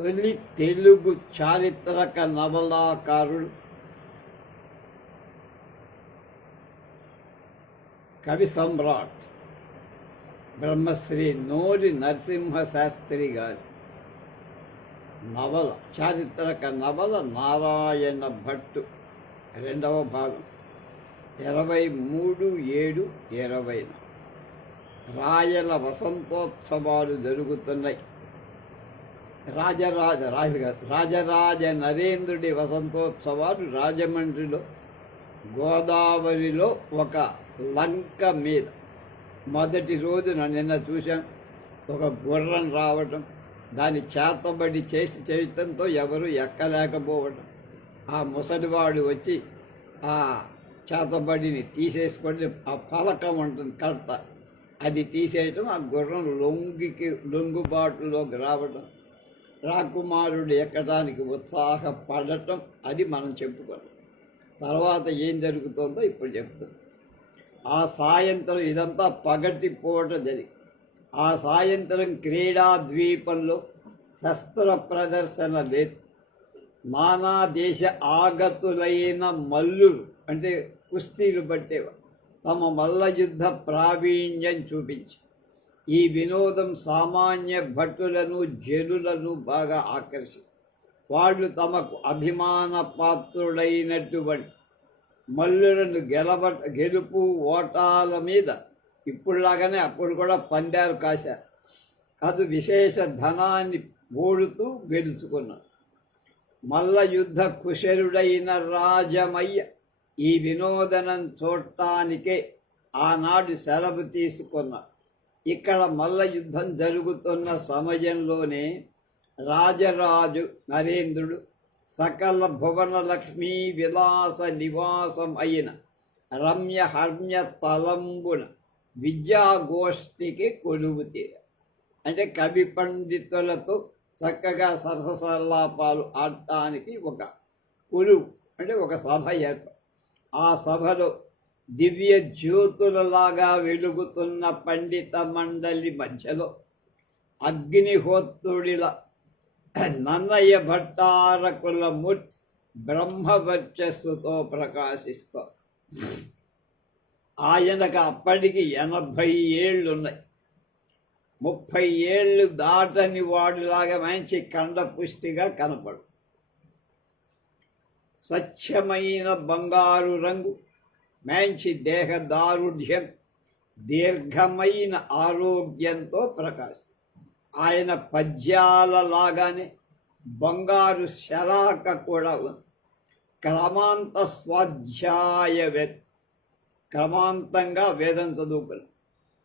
తొలి తెలుగు చారిత్రక నవలాకారుడు, కవి సమ్రాట్ బ్రహ్మశ్రీ నోరి నరసింహశాస్త్రి గారి నవల, చారిత్రక నవల నారాయణ భట్టు, రెండవ భాగం, 23/7/20. రాయల వసంతోత్సవాలు జరుగుతున్నాయి. రాజరాజ నరేంద్రుడి వసంతోత్సవాలు రాజమండ్రిలో గోదావరిలో ఒక లంక మీద మొదటి రోజున నిన్న చూశాం. ఒక గుర్రం రావటం, దాని చేతబడి చేయటంతో ఎవరు ఎక్కలేకపోవటం, ఆ ముసలివాడు వచ్చి ఆ చేతబడిని తీసేసుకొని ఆ పలకం ఉంటుంది కడత, అది తీసేయటం, ఆ గుర్రం లొంగుబాటులోకి రావటం, రాకుమారుడు ఎక్కడానికి ఉత్సాహపడటం, అది మనం చెప్పుకోవాలి. తర్వాత ఏం జరుగుతుందో ఇప్పుడు చెప్తుంది. ఆ సాయంత్రం ఇదంతా పగటి పూట జరిగి, ఆ సాయంత్రం క్రీడా ద్వీపంలో శస్త్ర ప్రదర్శన లేదు. నానా దేశ ఆగతులైన మల్లులు, అంటే కుస్తీలు పట్టేవారు, తమ మల్ల యుద్ధ ప్రావీణ్యం చూపించి ఈ వినోదం సామాన్య భటులను జనులను బాగా ఆకర్షి, వాళ్ళు తమకు అభిమాన పాత్రుడైనటువంటి మల్లులను గెలుపు ఓటాల మీద ఇప్పుడులాగానే అప్పుడు కూడా పందారు కాశారు. అది విశేష ధనాన్ని ఓడుతూ గెలుచుకున్నాడు. మల్ల యుద్ధ కుశలుడైన రాజమయ్య ఈ వినోదనం చూడటానికే ఆనాడు సెలవు తీసుకున్నాడు. ఇక్కడ మల్ల యుద్ధం జరుగుతున్న సమయంలోనే రాజరాజు నరేంద్రుడు సకల భువన లక్ష్మీ విలాస నివాసం అయిన రమ్య హర్మ్య తలంబున విద్యాగోష్ఠికి కొలువు తీర, అంటే కవి పండితులతో చక్కగా సరసల్లాపాలు ఆడటానికి ఒక కొలువు, అంటే ఒక సభ ఏర్పడి, ఆ సభలో దివ్య జ్యోతులలాగా వెలుగుతున్న పండిత మండలి మధ్యలో అగ్నిహోత్రుడిలా నన్నయ్య భట్టారకుల మూర్తి బ్రహ్మవర్చస్సుతో ప్రకాశిస్తా. ఆయనకు అప్పటికి 80 ఏళ్ళున్నాయి. 30 ఏళ్ళు దాటని వాడిలాగా మంచి కండపుష్టిగా కనపడు. స్వచ్ఛమైన బంగారు రంగు, మంచి దేహదారుఢ్యం, దీర్ఘమైన ఆరోగ్యంతో ప్రకాశం. ఆయన పద్యాల లాగానే బంగారు శలాక కూడా ఉంది. క్రమాంత క్రమాంతంగా వేదం చదువుకుని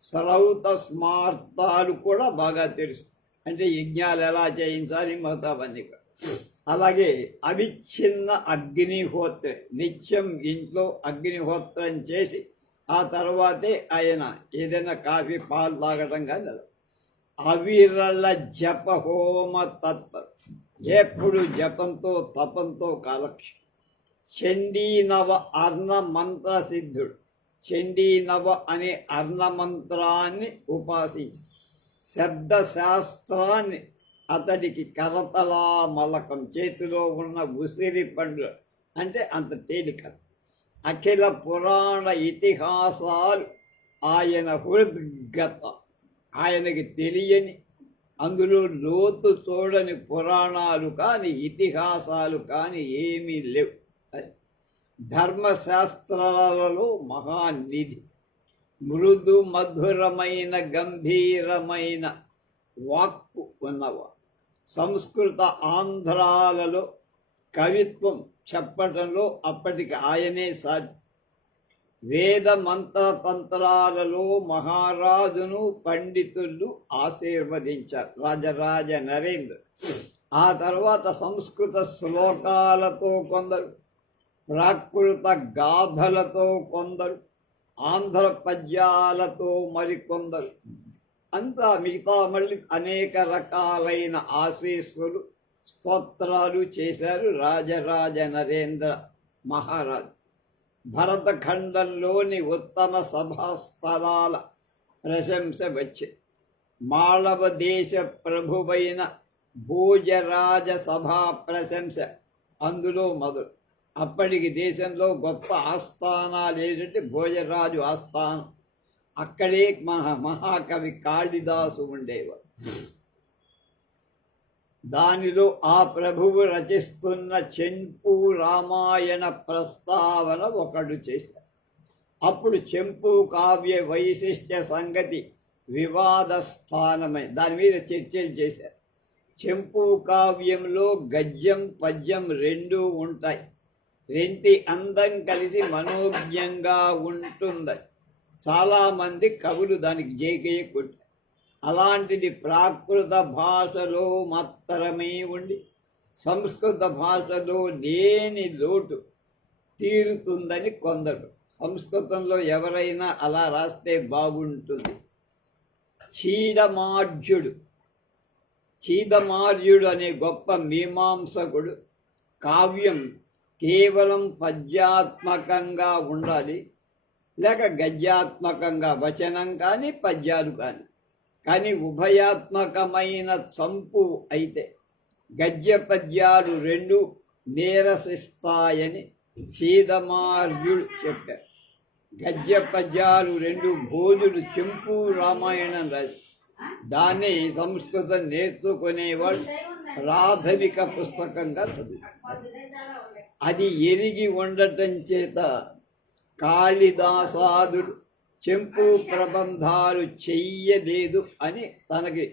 శ్రౌత స్మార్తాలు కూడా బాగా తెలుసు, అంటే యజ్ఞాలు ఎలా చేయించాలి మొత్తావన్నీ. అలాగే అవిచ్ఛిన్న అగ్నిహోత్ర, నిత్యం ఇంట్లో అగ్నిహోత్రం చేసి ఆ తర్వాతే ఆయన ఏదైనా కాఫీ పాలు తాగటం కానీ అవిరళ జప హోమ తత్పర, ఎప్పుడు జపంతో తపంతో కాలక్షేపం. చండీనవ అర్ణ మంత్ర సిద్ధుడు, చండీనవ అనే అర్ణమంత్రాన్ని ఉపాసించి శబ్దశాస్త్రాన్ని అతడికి కరతలామలకం, చేతిలో ఉన్న ఉసిరి పండ్లు అంటే అంత తేలిక. అఖిల పురాణ ఇతిహాసాలు ఆయన హృద్గత, ఆయనకి తెలియని, అందులో లోతు చూడని పురాణాలు కానీ ఇతిహాసాలు కానీ ఏమీ లేవు. ధర్మశాస్త్రాలలో మహానిధి, మృదు మధురమైన గంభీరమైన వాక్కు ఉన్నవా. సంస్కృత ఆంధ్రాలలో కవిత్వం చెప్పటంలో అప్పటికి ఆయనే సాటి. వేద మంత్రతంత్రాలలో మహారాజును పండితులు ఆశీర్వదించారు రాజరాజ నరేంద్ర. ఆ తర్వాత సంస్కృత శ్లోకాలతో కొందరు, ప్రాకృత గాథలతో కొందరు, ఆంధ్ర పద్యాలతో మరికొందరు, అంతా మిగతా మళ్ళీ అనేక రకాలైన ఆశీస్సులు స్తోత్రాలు చేశారు రాజరాజ నరేంద్ర మహారాజు. భరతఖండంలోని ఉత్తమ సభాస్థలాల ప్రశంస వచ్చి మాళవ దేశ ప్రభువైన భోజరాజ సభా ప్రశంస అందులో మొదలు. అప్పటికి దేశంలో గొప్ప ఆస్థానాలు ఏంటంటే భోజరాజు ఆస్థానం. అక్కడే మహాకవి కాళిదాసు ఉండేవారు. దానిలో ఆ ప్రభువు రచిస్తున్న చెంపు రామాయణ ప్రస్తావన ఒకడు చేశారు. అప్పుడు చెంపు కావ్య వైశిష్ట్య సంగతి వివాదస్థానమై దాని మీద చర్చలు చేశారు. చెంపు కావ్యంలో గద్యం పద్యం రెండూ ఉంటాయి. రెంటి అందం కలిసి మనోజ్ఞంగా ఉంటుందని చాలామంది కవులు దానికి జేకేయ కొట్టారు. అలాంటిది ప్రాకృత భాషలో మాత్రమే ఉండి సంస్కృత భాషలో లేని లోటు తీరుతుందని కొందరు. సంస్కృతంలో ఎవరైనా అలా రాస్తే బాగుంటుంది. చీదమార్యుడు అనే గొప్ప మీమాంసకుడు కావ్యం కేవలం పద్యాత్మకంగా ఉండాలి, లేక గద్యాత్మకంగా వచనం కానీ పద్యాలు కానీ ఉభయాత్మకమైన చంపు అయితే గద్య పద్యాలు రెండు నీరసిస్తాయని చీదమార్యుడు చెప్పారు. గద్య పద్యాలు రెండు భోజుడు చెంపు రామాయణం రాసి దాన్ని సంస్కృతం నేర్చుకునేవాడు ప్రాథమిక పుస్తకంగా చదువుతారు. అది ఎరిగి ఉండటం చేత కాళిదాసాదుడు చెంపు ప్రబంధాలు చెయ్యలేదు అని తనకి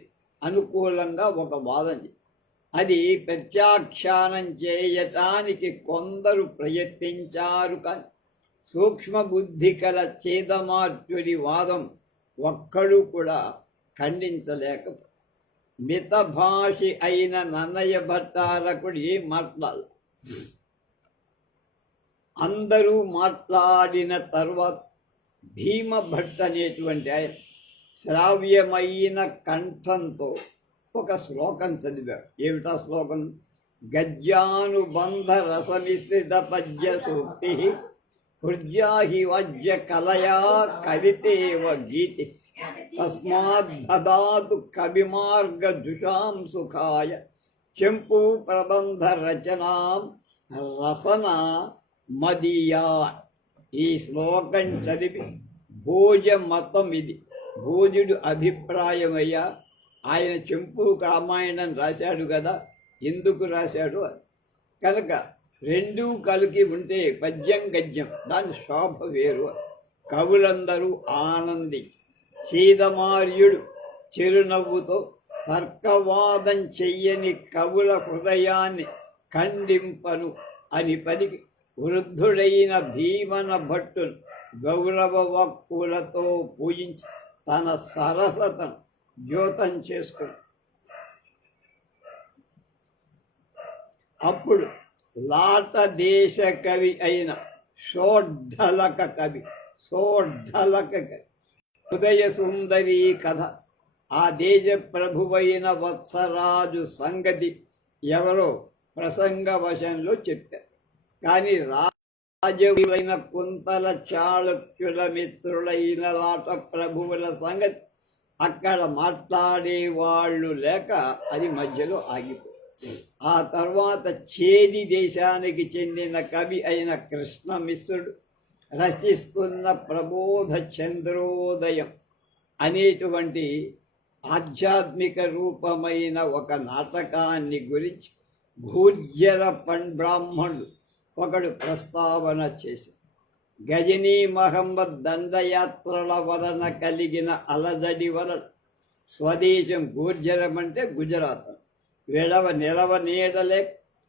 అనుకూలంగా ఒక వాదన. అది ప్రత్యాఖ్యానం చేయటానికి కొందరు ప్రయత్నించారు, కానీ సూక్ష్మ బుద్ధి కల చేదమార్చుడి వాదం ఒక్కడు కూడా ఖండించలేకపోయాడు. మితభాషి అయిన నన్నయ్య భట్టారకుడు ఏం మాట్లాడాలి. అందరూ మాట్లాడిన తర్వాత భీమభట్ అనేటువంటి ఆయన శ్రావ్యమైన కంఠంతో ఒక శ్లోకం చదివారు. ఏమిటా శ్లోకం? గద్యానుబంధ రసమిశ్రిత పద్య సూక్తి హృద్యాహి వాజ్య కలయా కలితేవ గీతి తస్మాద్దదాతు కవిమార్గ దుషాం సుఖాయ చెంపు ప్రబంధ రచనాం రసన మదియా. ఈ శ్లోకం చదివి భోజ మతం ఇది, భోజుడు అభిప్రాయమయ్యా. ఆయన చెంపు రామాయణం రాశాడు కదా, ఎందుకు రాశాడు అది కనుక రెండూ కలిగి ఉంటే పద్యం గద్యం దాని శోభ వేరు. కవులందరూ ఆనందించి చీదమార్యుడు చిరునవ్వుతో తర్కవాదం చెయ్యని కవుల హృదయాన్ని ఖండింపను అని పలికి వృద్ధుడైన భీమన భట్టును గౌరవ వాక్కులతో పూజించి తన సరసతను ద్యోతం చేసుకుని అప్పుడు లాట దేశ కవి అయిన షోడ్డలక కవి హృదయ సుందరి కథ ఆ దేశ ప్రభువైన వత్సరాజు సంగతి ఎవరో ప్రసంగవశంలో చెప్పారు. కానీ రాజవులైన కుంతల చాళుక్యుల మిత్రులైన లాట ప్రభువుల సంగతి అక్కడ మాట్లాడేవాళ్ళు లేక అది మధ్యలో ఆగిపోయింది. ఆ తర్వాత చేది దేశానికి చెందిన కవి అయిన కృష్ణమిశ్రుడు రచిస్తున్న ప్రబోధ చంద్రోదయం అనేటువంటి ఆధ్యాత్మిక రూపమైన ఒక నాటకాన్ని గురించి గూర్జర బ్రాహ్మణుడు ఒకడు ప్రస్తావన చేశాడు. గజనీ మహమ్మద్ దండయాత్రల వలన కలిగిన అలజడి వలన స్వదేశం గూర్జరం అంటే గుజరాత్ నిలవ నీడలే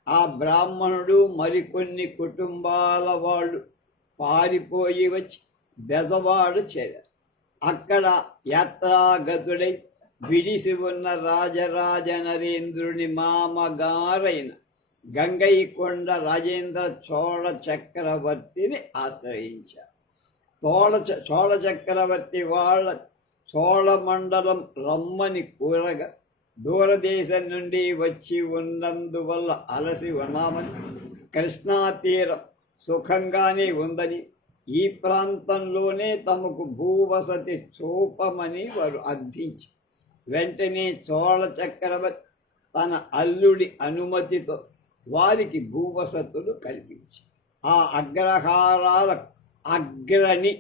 ఆ బ్రాహ్మణుడు మరికొన్ని కుటుంబాల వాళ్ళు పారిపోయి వచ్చి బెజవాడు చేరారు. అక్కడ యాత్రాగతుడై విడిసి ఉన్న రాజరాజ నరేంద్రుని మామగారైన గంగైకొండ రాజేంద్ర చోళ చక్రవర్తిని ఆశ్రయించారు. చోళ చక్రవర్తి వాళ్ళ చోళ మండలం రమ్మని కూరగా దూరదేశం నుండి వచ్చి ఉన్నందువల్ల అలసి ఉన్నామని, కృష్ణా తీరం సుఖంగానే ఉందని, ఈ ప్రాంతంలోనే తమకు భూవసతి చూపమని వారు అర్థించి వెంటనే చోళ చక్రవర్తి తన అల్లుడి అనుమతితో వారికి భూవసతులు కల్పించి ఆ అగ్రహారాల అగ్రణి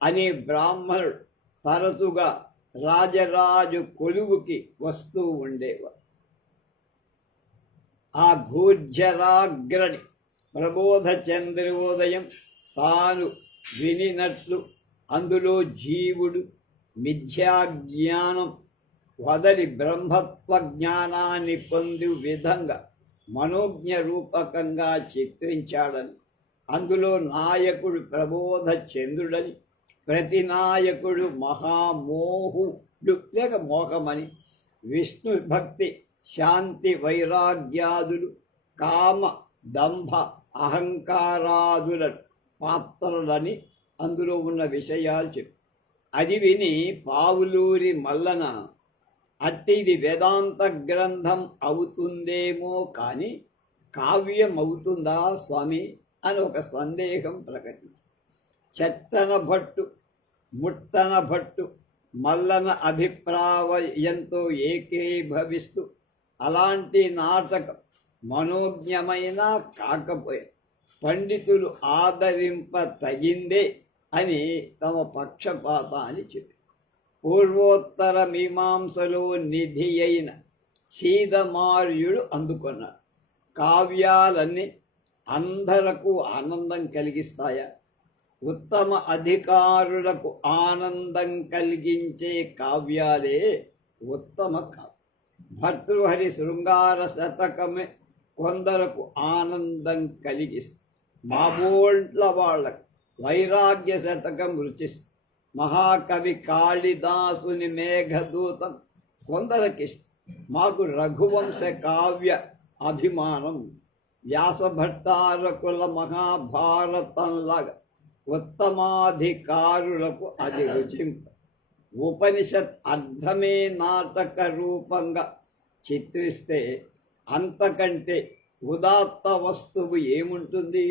అనే బ్రాహ్మణుడు తరచుగా రాజరాజు కొలువుకి వస్తూ ఉండేవారు. ఆ గూర్జరాగ్రణి ప్రబోధ చంద్రోదయం తాను వినినట్లు అందులో జీవుడు మిథ్యాజ్ఞానం వదలి బ్రహ్మత్వ జ్ఞానాన్ని పొంది విధంగా మనోజ్ఞ రూపకంగా చిత్రించాడని, అందులో నాయకుడు ప్రబోధ చంద్రుడని, ప్రతి నాయకుడు మహామోహుడు లేక మోహమని, విష్ణు భక్తి శాంతి వైరాగ్యాదులు కామ దంభ అహంకారాదుల పాత్రలని అందులో ఉన్న విషయాలు చెప్పు. అది విని పావులూరి మల్లన అట్టిది వేదాంత గ్రంథం అవుతుందేమో కానీ కావ్యం అవుతుందా స్వామి అని ఒక సందేహం ప్రకటించి చెట్టన భట్టు ముట్టన భట్టు మల్లన అభిప్రాయంతో ఏకీభవిస్తూ అలాంటి నాటకం మనోజ్ఞమైన కాకపోయే పండితులు ఆదరింప తగిందే అని తమ పక్షపాతాన్ని చెప్పి పూర్వోత్తర మీమాంసలో నిధి అయిన సీదమార్యుడు అందుకున్నాడు. కావ్యాలన్నీ అందరకు ఆనందం కలిగిస్తాయా? ఉత్తమ అధికారులకు ఆనందం కలిగించే కావ్యాలే ఉత్తమ కావ్యం. భర్తృహరి శృంగార శతకమే కొందరకు ఆనందం కలిగిస్తుంది. మాబోళ్ల వాళ్ళకు వైరాగ్య శతకం రుచిస్తుంది. మహాకవి కాళిదాసుని మేఘదూతం కొందరికిష్టం. మాకు రఘువంశ కావ్య అభిమానం. వ్యాసభట్టారకుల మహాభారతంలాగా ఉత్తమాధికారులకు అది రుచింప. ఉపనిషత్ అర్థమే నాటక రూపంగా చిత్రిస్తే అంతకంటే ఉదాత్త వస్తువు ఏముంటుంది?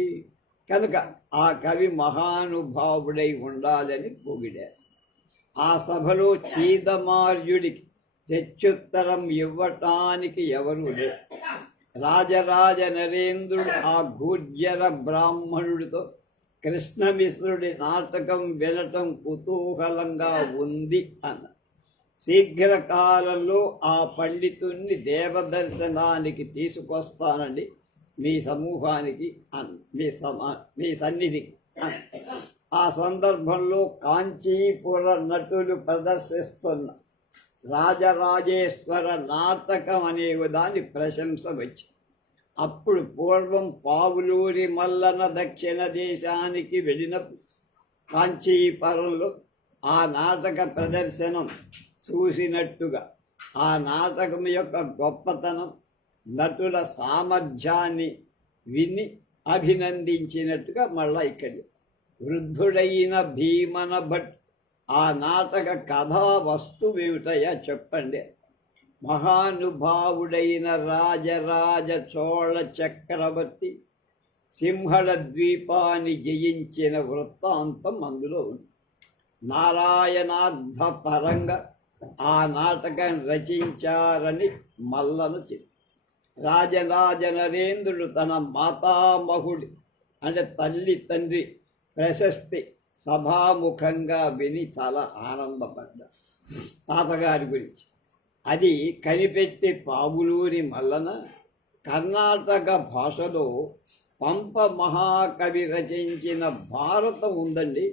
కనుక ఆ కవి మహానుభావుడై ఉండాలని పొగిడారు. ఆ సభలో చీదమార్యుడికి తెచ్చుత్తరం ఇవ్వటానికి ఎవరూ లేరు. రాజరాజ నరేంద్రుడు ఆ గూర్జర బ్రాహ్మణుడితో కృష్ణమిశ్రుడి నాటకం వినటం కుతూహలంగా ఉంది అన్న. శీఘ్రకాలంలో ఆ పండితుణ్ణి దేవదర్శనానికి తీసుకొస్తానండి మీ సమూహానికి మీ సన్నిధికి అన్న. ఆ సందర్భంలో కాంచీపుర నటులు ప్రదర్శిస్తున్న రాజరాజేశ్వర నాటకం అనే దాని ప్రశంస వచ్చి అప్పుడు పూర్వం పావులూరి మల్లన దక్షిణ దేశానికి వెళ్ళినప్పుడు కాంచీపురంలో ఆ నాటక ప్రదర్శనం చూసినట్టుగా ఆ నాటకం యొక్క గొప్పతనం నటుల సామర్థ్యాన్ని విని అభినందించినట్టుగా మళ్ళా ఇక్కడ వృద్ధుడైన భీమన భట్ ఆ నాటక కథా వస్తువేమిటయా చెప్పండి. మహానుభావుడైన రాజరాజ చోళ చక్రవర్తి సింహళ ద్వీపాన్ని జయించిన వృత్తాంతం అందులో ఉంది. నారాయణార్థ పరంగా ఆ నాటకం రచించారని మల్లన చెప్పి రాజరాజ నరేంద్రుడు తన మాతామహుడి అంటే తల్లి తండ్రి ప్రశస్తి సభాముఖంగా విని చాలా ఆనందపడ్డారు తాతగారి గురించి. అది కనిపెట్టి పావులూరి మల్లన కర్ణాటక భాషలో పంప మహాకవి రచించిన భారతం ఉందండి,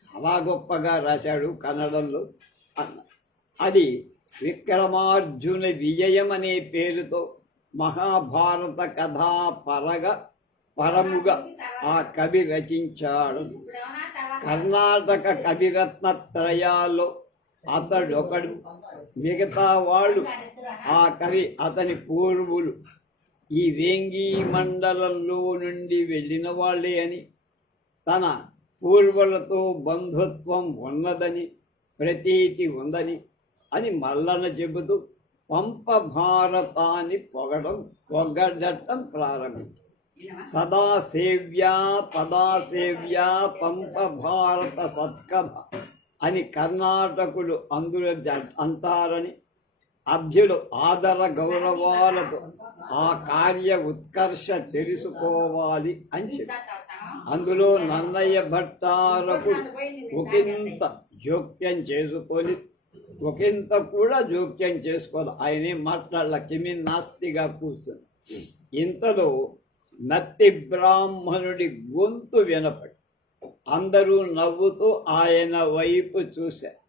చాలా గొప్పగా రాశాడు కన్నడంలో అన్న. అది విక్రమార్జున విజయం అనే పేరుతో మహాభారత కథా పరముగా ఆ కవి రచించాడు. కర్ణాటక కవిరత్నత్రయాల్లో అతడొకడు. మిగతా వాళ్ళు ఆ కవి అతని పూర్వులు ఈ వేంగి మండలంలో నుండి వెళ్ళిన వాళ్ళే అని, తన పూర్వులతో బంధుత్వం ఉన్నదని ప్రతీతి ఉందని అని మల్లన చెబుతూ పంప భారతాన్ని పొగడటం ప్రారంభించారు. సదాసేవ్యా పదాసేవ్యా పంప భారత సత్కథ అని కర్ణాటకులు అందులో అంటారని, అభ్యులు ఆదర గౌరవాలతో ఆ కార్య ఉత్కర్ష తెలుసుకోవాలి అని చెప్పి అందులో నన్నయ్య భట్టారకుడు ఒకంత జోక్యం చేసుకొని ఒకంత కూడా జోక్యం చేసుకోవాలి. ఆయనే మాట్లాడాల కిమి నాస్తిగా కూర్చొని. ఇంతలో నత్తి బ్రాహ్మణుడి గొంతు వినపడి అందరూ నవ్వుతూ ఆయన వైపు చూశారు.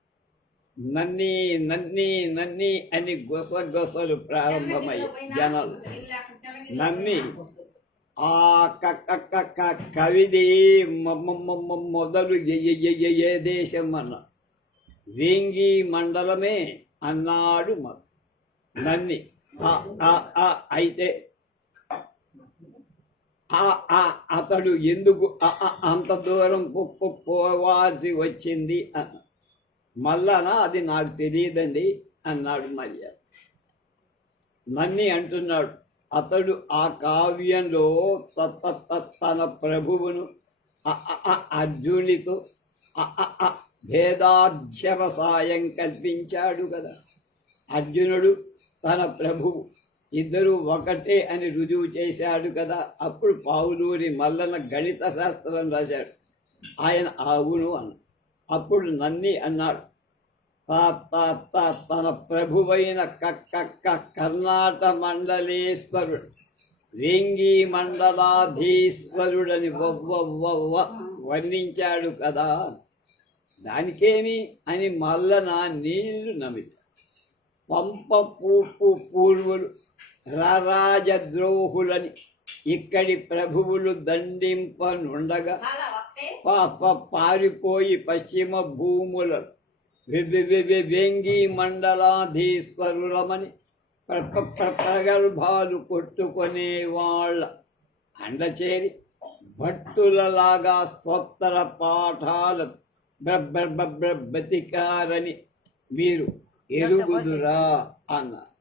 నన్ని నన్ని నన్ని అని గుసగుసలు ప్రారంభమయ్యాయి జనాలు. నన్ని ఆ కవిది మొదలు ఏ దేశం అన్న వేంగి మండలమే అన్నాడు నన్ని. అయితే అతడు ఎందుకు అంత దూరం పోవాల్సి వచ్చింది అన్న. మళ్ళానా అది నాకు తెలియదండి అన్నాడు మర్యాద. నన్ని అంటున్నాడు అతడు ఆ కావ్యంలో తన ప్రభువును అర్జునుడితో భేదాధ్యవసాయం కల్పించాడు కదా. అర్జునుడు తన ప్రభువు ఇద్దరు ఒకటే అని రుజువు చేశాడు కదా. అప్పుడు పావులూరి మల్లన గణిత శాస్త్రం రాశాడు. ఆయన అవును అన్న. అప్పుడు నన్ని అన్నాడు తన ప్రభువైన కర్ణాట మండలేశ్వరుడు వేంగి మండలాధీశ్వరుడని వర్ణించాడు కదా. దానికేమి అని మల్లన నీళ్లు నమిలి పంప పూర్వులు రారాజద్రోహులని ఇక్కడి ప్రభువులు దండింపనుండగా పారిపోయి పశ్చిమ భూములను వేంగి మండలాధీశ్వరులమని ప్రగల్భాలు కొట్టుకునే వాళ్ళ అండచేరి భట్టులలాగా స్తోత్ర పాఠాలు బతికారని మీరు ఎరుగుదురా అన్నారు.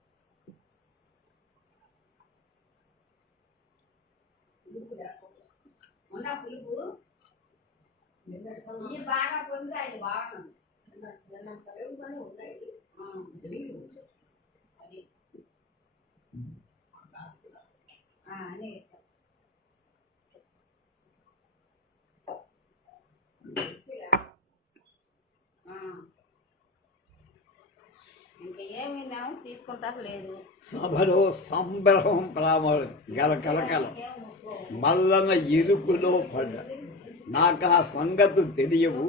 బాగా పొందాయి బాగా ఇంకా ఏమి తీసుకుంటారు లేదు. సభలో సంబరం ప్రామరం గలకలకల. మల్లన ఇరుకులో పడ్డ. నాకు ఆ సంగతి తెలియవు,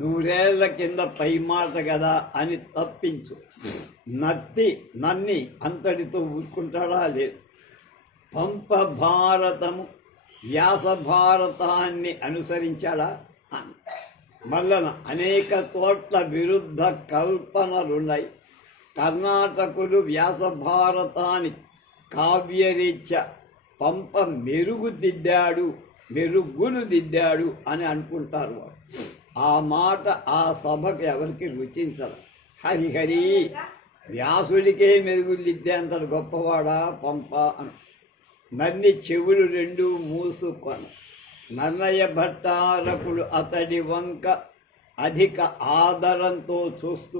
100 ఏళ్ల కింద పై మాట కదా అని తప్పించు. నన్ని అంతటితో ఊరుకుంటాడా లేదు. పంప భారతము వ్యాస భారతాన్ని అనుసరించాడా అని. మల్లన అనేక చోట్ల విరుద్ధ కల్పనలున్నాయి. కర్ణాటకులు వ్యాస భారతాన్ని కావ్యరీత్య పంప మెరుగును దిద్దాడు అని అనుకుంటారు వాడు. ఆ మాట ఆ సభకు ఎవరికి రుచించదు. హరిహరి వ్యాసుడికే మెరుగుదిద్దేంతటి గొప్పవాడా పంప అని. నన్ని చెవులు 2 మూసుకొని నన్నయ్య భట్టారకుడు అతడి వంక అధిక ఆదరంతో చూస్తూ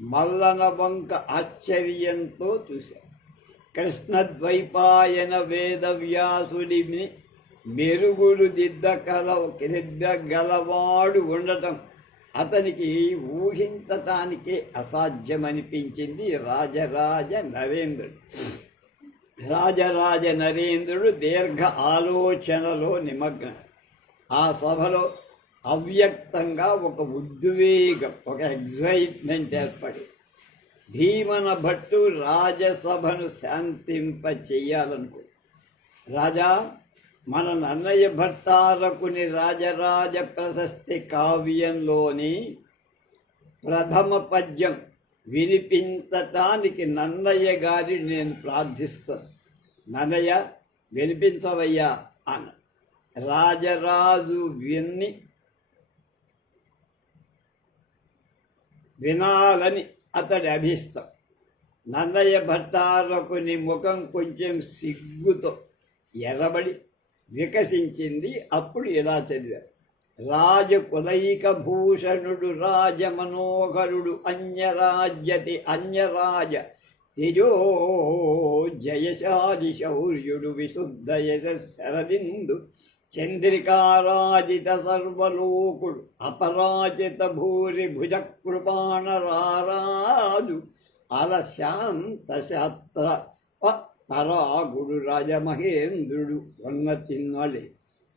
మల్లన వంక ఆశ్చర్యంతో చూశాడు. కృష్ణద్వైపాయన వేదవ్యాసుడిని మెరుగులు దిద్దగలవాడు ఉండటం అతనికి ఊహించటానికే అసాధ్యమనిపించింది. రాజరాజ నరేంద్రుడు దీర్ఘ ఆలోచనలో నిమగ్నం. ఆ సభలో అవ్యక్తంగా ఒక ఉద్వేగం, ఒక ఎగ్జైట్మెంట్ ఏర్పడి భీమన భట్టు రాజసభను శాంతింప చెయ్యాలనుకో. రాజా, మన నన్నయ్య భట్టారకుని రాజరాజ ప్రశస్తి కావ్యంలోని ప్రథమ పద్యం వినిపించటానికి నన్నయ్య గారిని నేను ప్రార్థిస్తాను. నన్నయ్య వినిపించవయ్యా అన్న. రాజరాజు వినాలని అతడి అభిష్టం. నన్నయ్య భట్టారకుని ముఖం కొంచెం సిగ్గుతో ఎర్రబడి వికసించింది. అప్పుడు ఇలా చదివారు. రాజకులైక భూషణుడు రాజమనోహరుడు అన్యరాజ తేజో జయశాలి శౌర్యుడు విశుద్ధ యశరదిందు చంద్రికారాజిత సర్వలోకుడు అపరాజిత భూరి భుజ కృపాణరారాజు అలశాంత శాస్త్ర పరాగుడు రాజమహేంద్రుడు ఉన్నతిన్నలే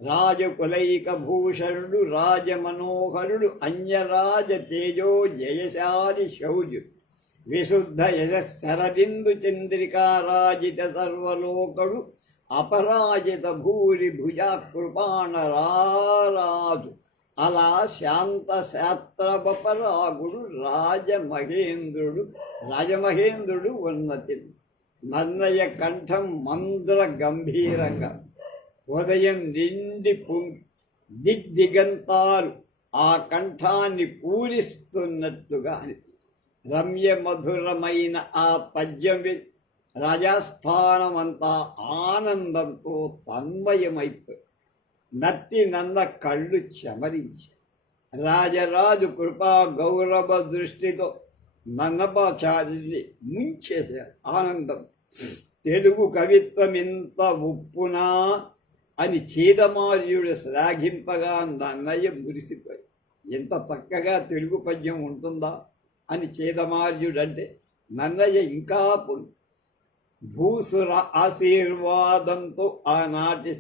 రాజకులైక భూషణుడు రాజమనోహరుడు అంజరాజ తేజో జయశాలి శౌర్యుడు విశుద్ధ యశరదిందు చంద్రికారాజిత సర్వలోకుడు అపరాజిత భూరి భుజా కృపాణరారాజు అలా శాంత శాస్త్రపరాగుడు రాజమహేంద్రుడు ఉన్నతి నన్నయ కంఠం మంద్ర గంభీరంగా ఉదయం నిండి దిగ్దిగంతాలు ఆ కంఠాన్ని పూరిస్తున్నట్లుగా రమ్య మధురమైన ఆ పద్యం రాజస్థానమంతా ఆనందంతో తన్మయమైపోయి నత్తి నన్న కళ్ళు చెమరించి రాజరాజు కృపా గౌరవ దృష్టితో నన్నపాచార్యుని ముంచేశారు ఆనందం. తెలుగు కవిత్వం ఇంత ఉప్పునా అని చేదమార్యుడు శ్లాఘింపగా నన్నయ్య మురిసిపోయి ఎంత చక్కగా తెలుగు పద్యం ఉంటుందా అని చేదమార్యుడు అంటే నన్నయ్య ఇంకా భూసుర ఆశీర్వాదంతో ఆనాటి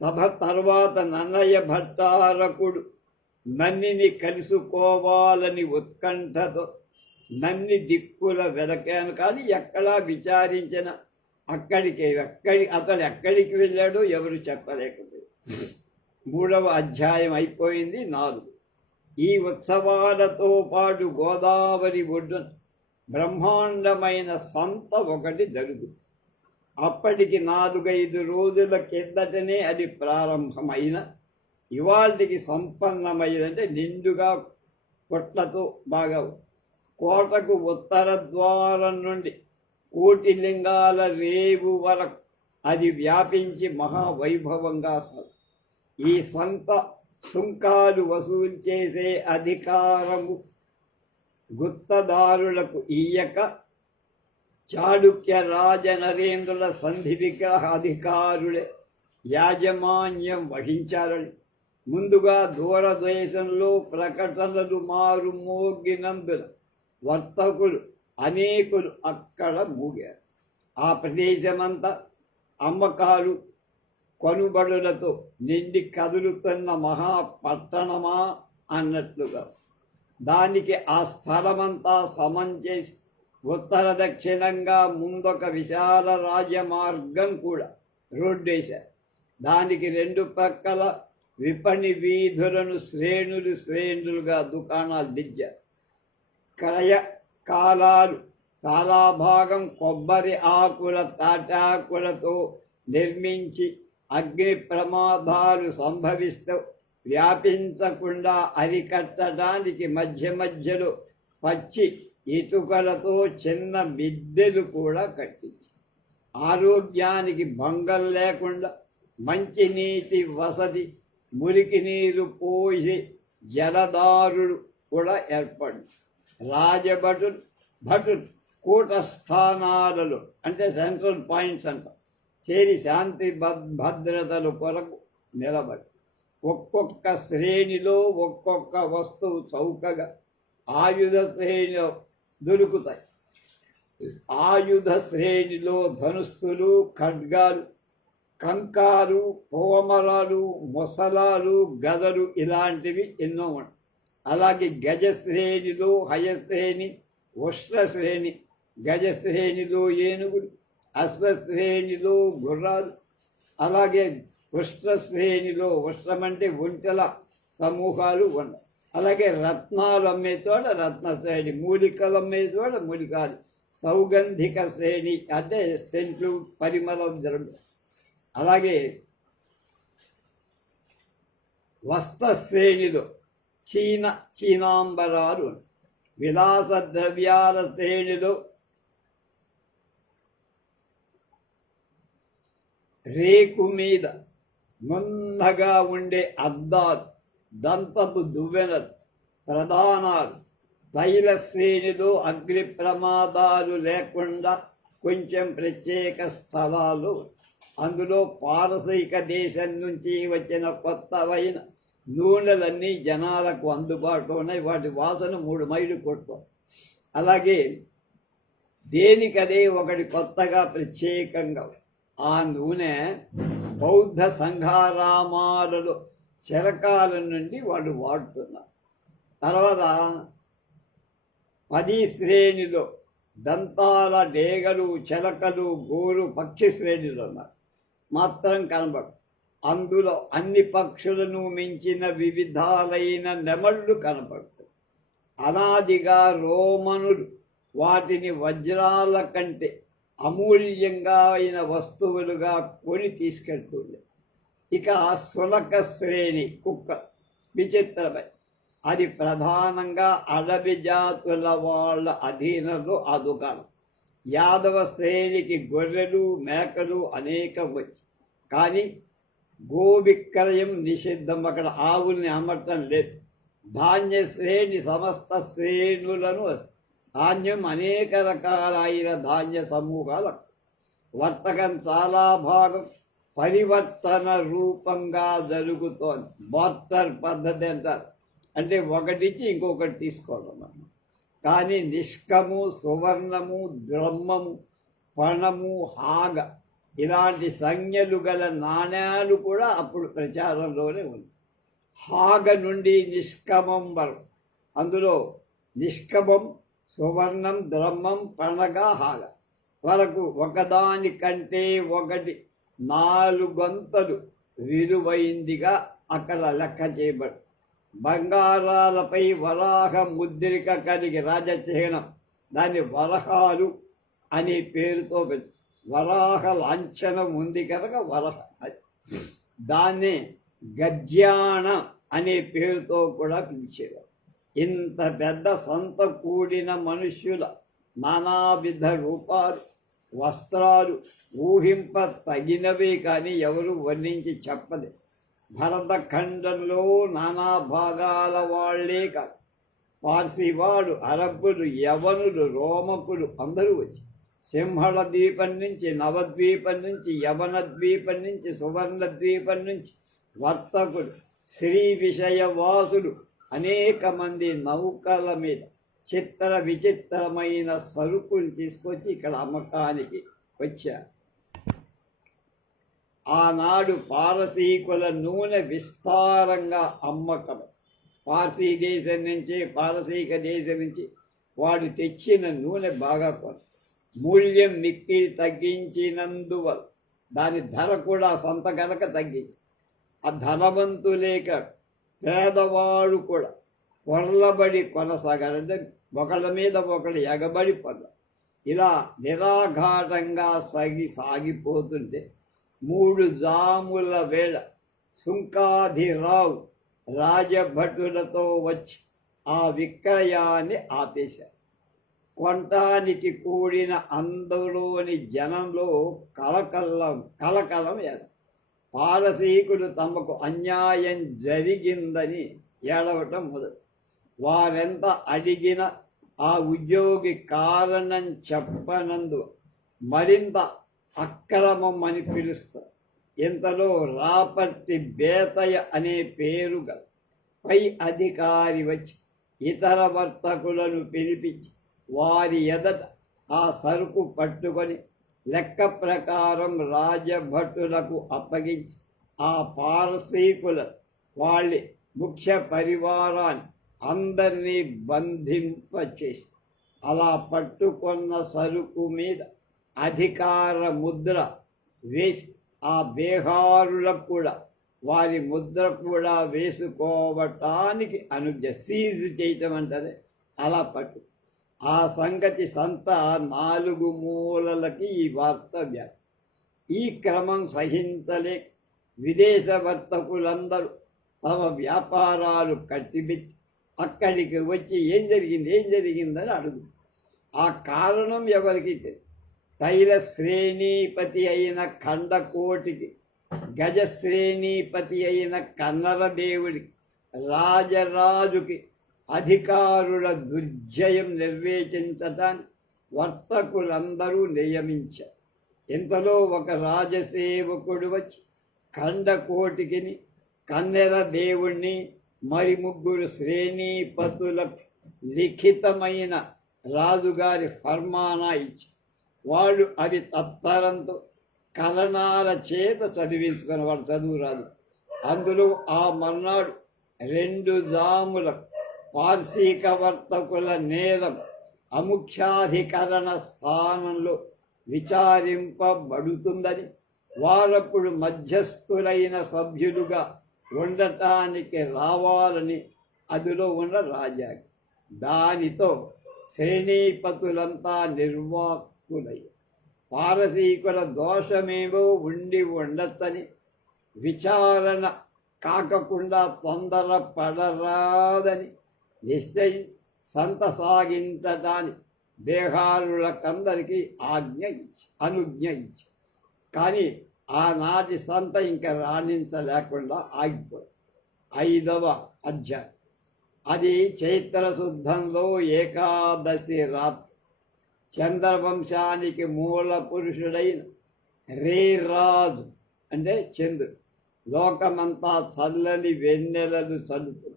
సభ తర్వాత నన్నయ్య భట్టారకుడు నన్నిని కలుసుకోవాలని ఉత్కంఠతో దిక్కుల వెనకాను కానీ ఎక్కడా విచారించిన అతడు ఎక్కడికి వెళ్ళాడో ఎవరు చెప్పలేకపోయారు. 3వ అధ్యాయం అయిపోయింది. 4 ఈ ఉత్సవాలతో పాటు గోదావరి ఒడ్డున బ్రహ్మాండమైన సంత ఒకటి జరుగుతుంది. అప్పటికి 4-5 రోజుల కిందటనే అది ప్రారంభమైన ఇవాళకి సంపన్నమైందంటే నిండుగా కొట్లతో బాగా కోటకు ఉత్తర ద్వారం నుండి కోటిలింగాల రేవు వరకు అది వ్యాపించి మహావైభవంగా ఈ సంత సుంకాలు వసూలు చేసే అధికారము గుత్తదారులకు ఇయ్యక చాళుక్య రాజనరేంద్రుల సంధి విగ్రహ అధికారులే యాజమాన్యం వహించారని ముందుగా దూరదేశంలో ప్రకటనలు మారుమోగినందున వర్తకులు అనేకులు అక్కడ మూగారు. ఆ ప్రదేశమంతా అమ్మకాలు కొనుబడులతో నిండి కదులుతున్న మహాపట్టణమా అన్నట్లుగా దానికి ఆ స్థలమంతా సమం చేసి ఉత్తర దక్షిణంగా ముందొక విశాల రాజమార్గం కూడా రోడ్డేశారు. దానికి 2 పక్కల విపణి వీధులను శ్రేణులుగా దుకాణాలు దిద్దారు. క్రయ కాలాలు చాలా భాగం కొబ్బరి ఆకుల తాటాకులతో నిర్మించి అగ్ని ప్రమాదాలు సంభవిస్తూ వ్యాపించకుండా అరికట్టడానికి మధ్యలో పచ్చి ఇటుకలతో చిన్న మిద్దెలు కూడా కట్టించి ఆరోగ్యానికి భంగం లేకుండా మంచినీటి వసతి మురికి నీరు పోసి జలదారులు కూడా ఏర్పడింది. భటులు కూటస్థానాలలో అంటే సెంట్రల్ పాయింట్స్ అంట చేరి శాంతి భద్రతల కొరకు నిలబడి ఒక్కొక్క శ్రేణిలో ఒక్కొక్క వస్తువు చౌకగా ఆయుధ శ్రేణిలో దొరుకుతాయి. ఆయుధ శ్రేణిలో ధనుస్సులు, ఖడ్గాలు, కంకాలు, పోమరాలు, మొసలాలు, గదలు ఇలాంటివి ఎన్నో ఉంటాయి. అలాగే గజశ్రేణిలో హయశ్రేణి, ఉష్ట్రశ్రేణి, గజశ్రేణిలో ఏనుగులు, అశ్వశ్రేణిలో గుర్రాలు, అలాగే ఉష్ట్రశ్రేణిలో ఉష్ట్రమంటే ఒంటెల సమూహాలు ఉన్నాయి. అలాగే రత్నాలు అమ్మే చోట రత్నశ్రేణి, మూలికలు అమ్మే చోట మూలికాలు, సౌగంధిక శ్రేణి అంటే సెంట్లు, పరిమళ ద్రవ్యం, అలాగే వస్త్ర శ్రేణిలో చీనాంబరాలు, విలాస ద్రవ్యాల శ్రేణిలో రేకు మీద నున్నగా ఉండే అద్దాలు, దంతపు దువ్వెనలు, ప్రధానాలు, తైల శ్రేణిలో అగ్ని ప్రమాదాలు లేకుండా కొంచెం ప్రత్యేక స్థలాలు, అందులో పారసీక దేశం నుంచి వచ్చిన కొత్తవైన నూనెలన్నీ జనాలకు అందుబాటులో ఉన్నాయి. వాటి వాసన 3 మైళ్ళు కొడతాం. అలాగే దేనికదే ఒకటి కొత్తగా ప్రత్యేకంగా ఆ నూనె బౌద్ధ సంఘారామాలలో చిరకాల నుండి వాళ్ళు వాడుతున్నారు. తర్వాత 10 శ్రేణిలో దంతాల డేగలు, చిలకలు, గోరు పక్షి శ్రేణిలో ఉన్నారు, మాత్రం కనబడు. అందులో అన్ని పక్షులను మించిన వివిధాలైన నెమళ్ళు కనపడతాయి. అనాదిగా రోమనులు వాటిని వజ్రాల కంటే అమూల్యంగా అయిన వస్తువులుగా కొని తీసుకెళ్తుండే. ఇక శునక శ్రేణి కుక్క విచిత్రమై, అది ప్రధానంగా అడవి జాతుల వాళ్ళ అధీనంలో ఆ దుకాణం. యాదవ శ్రేణికి గొర్రెలు, మేకలు అనేకం వచ్చి, కానీ గోవిక్రయం నిషిద్ధం, అక్కడ ఆవుల్ని అమ్మటం లేదు. ధాన్య శ్రేణి సమస్త శ్రేణులను, ధాన్యం అనేక రకాలైన ధాన్య సమూహాలు. వర్తకం చాలా భాగం పరివర్తన రూపంగా జరుగుతోంది. బార్టర్ పద్ధతి అంటారు, అంటే ఒకటిచ్చి ఇంకొకటి తీసుకోవడం. కానీ నిష్కము, సువర్ణము, ద్రమ్మము, పణము, హాగ ఇలాంటి సంజ్ఞలు గల నాణ్యాలు కూడా అప్పుడు ప్రచారంలోనే ఉంది. హాగ నుండి నిష్కమం వరకు, అందులో నిష్కమం, సువర్ణం, ద్రమ్మం, పణగ, హాగ వరకు ఒకదాని కంటే ఒకటి 4 విలువైందిగా అక్కడ లెక్క చేయబడు. బంగారాలపై వరాహ ముద్రిక కలిగి రాజచిహ్నం, దాన్ని వరహాలు అనే పేరుతో పెట్టి, వరాహ లాంఛనం ఉంది కనుక వరహ. దాన్ని గద్యాణ అనే పేరుతో కూడా పిలిచేవారు. ఇంత పెద్ద సంత కూడిన మనుష్యుల నానావిధ రూపాలు, వస్త్రాలు ఊహింప తగినవే కానీ ఎవరు వర్ణించి చెప్పలే. భరతఖండంలో నానా భాగాల వాళ్లే కాదు, పార్సీ వాడు, అరబ్బులు, యవనులు, రోమకులు అందరూ వచ్చి సింహళ ద్వీపం నుంచి, నవద్వీపం నుంచి, యవన ద్వీపం నుంచి, సువర్ణ ద్వీపం నుంచి వర్తకులు, శ్రీ విషయవాసులు అనేక మంది నౌకల మీద చిత్ర విచిత్రమైన సరుకులు తీసుకొచ్చి ఇక్కడ అమ్మకానికి వచ్చారు. ఆనాడు పారసీకుల నూనె విస్తారంగా అమ్మకం. పార్సీ దేశం నుంచి, పారసీక దేశం నుంచి వాడు తెచ్చిన నూనె బాగా కొను, మూల్యం మిక్కిలి తగ్గించినందువల్ల దాని ధర కూడా సొంత కనుక తగ్గించి, ఆ ధనవంతులేక పేదవాడు కూడా పొరలబడి కొనసాగాలంటే ఒకళ్ళ మీద ఒకళ్ళు ఎగబడి పొరల. ఇలా నిరాఘాటంగా సాగిపోతుంటే 3 జాముల వేళ సుంకాధిరావు రాజభటులతో వచ్చి ఆ విక్రయాన్ని ఆపేశారు. కొనటానికి కూడిన అందులోని జనంలో కలకలం ఏర్పడింది. పారసీకులు తమకు అన్యాయం జరిగిందని ఏడవటం మొదలు. వారెంత అడిగిన ఆ ఉద్యోగి కారణం చెప్పనందు మరింత అక్రమం అని పిలుస్తారు. ఇంతలో రాపర్తి బేతయ్య అనే పేరు గల పై అధికారి వచ్చి ఇతర వర్తకులను పిలిపించి వారి ఎదట ఆ సరుకు పట్టుకొని లెక్క ప్రకారం రాజభటులకు అప్పగించి ఆ పారసీకుల వాళ్ళ ముఖ్య పరివారాన్ని అందరినీ బంధింపచేసి, అలా పట్టుకొన్న సరుకు మీద అధికార ముద్ర వేసి ఆ బేహారులకు కూడా వారి ముద్ర కూడా వేసుకోవటానికి సీజ్ చేయటం అంటారే అలా పట్టు. ఆ సంగతి సంత 4 మూలలకి ఈ వార్త వ్యాప్తి. ఈ క్రమం సహించలేక విదేశ వర్తకులందరూ తమ వ్యాపారాలు కట్టిబెట్టి అక్కడికి వచ్చి ఏం జరిగిందని అడుగు. ఆ కారణం ఎవరికి తెలియదు. తైల శ్రేణీపతి అయిన ఖండకోటికి, గజశ్రేణీపతి అయిన కన్నరదేవుడికి, రాజరాజుకి అధికారుల దుర్జయం నిర్వేచించటాన్ని వర్తకులందరూ నియమించారు. ఇంతలో ఒక రాజసేవకుడు వచ్చి ఖండకోటికిని, కన్నెర దేవుణ్ణి, మరి 3 శ్రేణీపతులకు లిఖితమైన రాజుగారి ఫర్మానా ఇచ్చి వాళ్ళు అవి తత్తరంతో కలనాల చేత చదివించుకుని, వాళ్ళు చదువు రాదు. అందులో ఆ మర్నాడు 2 జాముల పార్శీక వర్తకుల నేరం అముఖ్యాధికరణ స్థానంలో విచారింపబడుతుందని, వారప్పుడు మధ్యస్థులైన సభ్యులుగా ఉండటానికి రావాలని అందులో ఉన్న రాజాకి. దానితో శ్రేణీపతులంతా నిర్వాకులయ్యారు. పారసీకుల దోషమేమో ఉండి ఉండొచ్చని విచారణ కాకకుండా తొందర పడరాదని నిశ్చయించి సంత సాగించటానికి బేహారులకందరికీ అనుజ్ఞ ఇచ్చి, కానీ ఆనాటి సంత ఇంకా రాణించలేకుండా ఆగిపోయింది. 5వ అధ్యాయం. అది చైత్ర శుద్ధంలో ఏకాదశి రాత్రి. చంద్రవంశానికి మూల పురుషుడైన రేరాజు అంటే చంద్రుడు లోకమంతా చల్లని వెన్నెలలు చల్లుతుంది.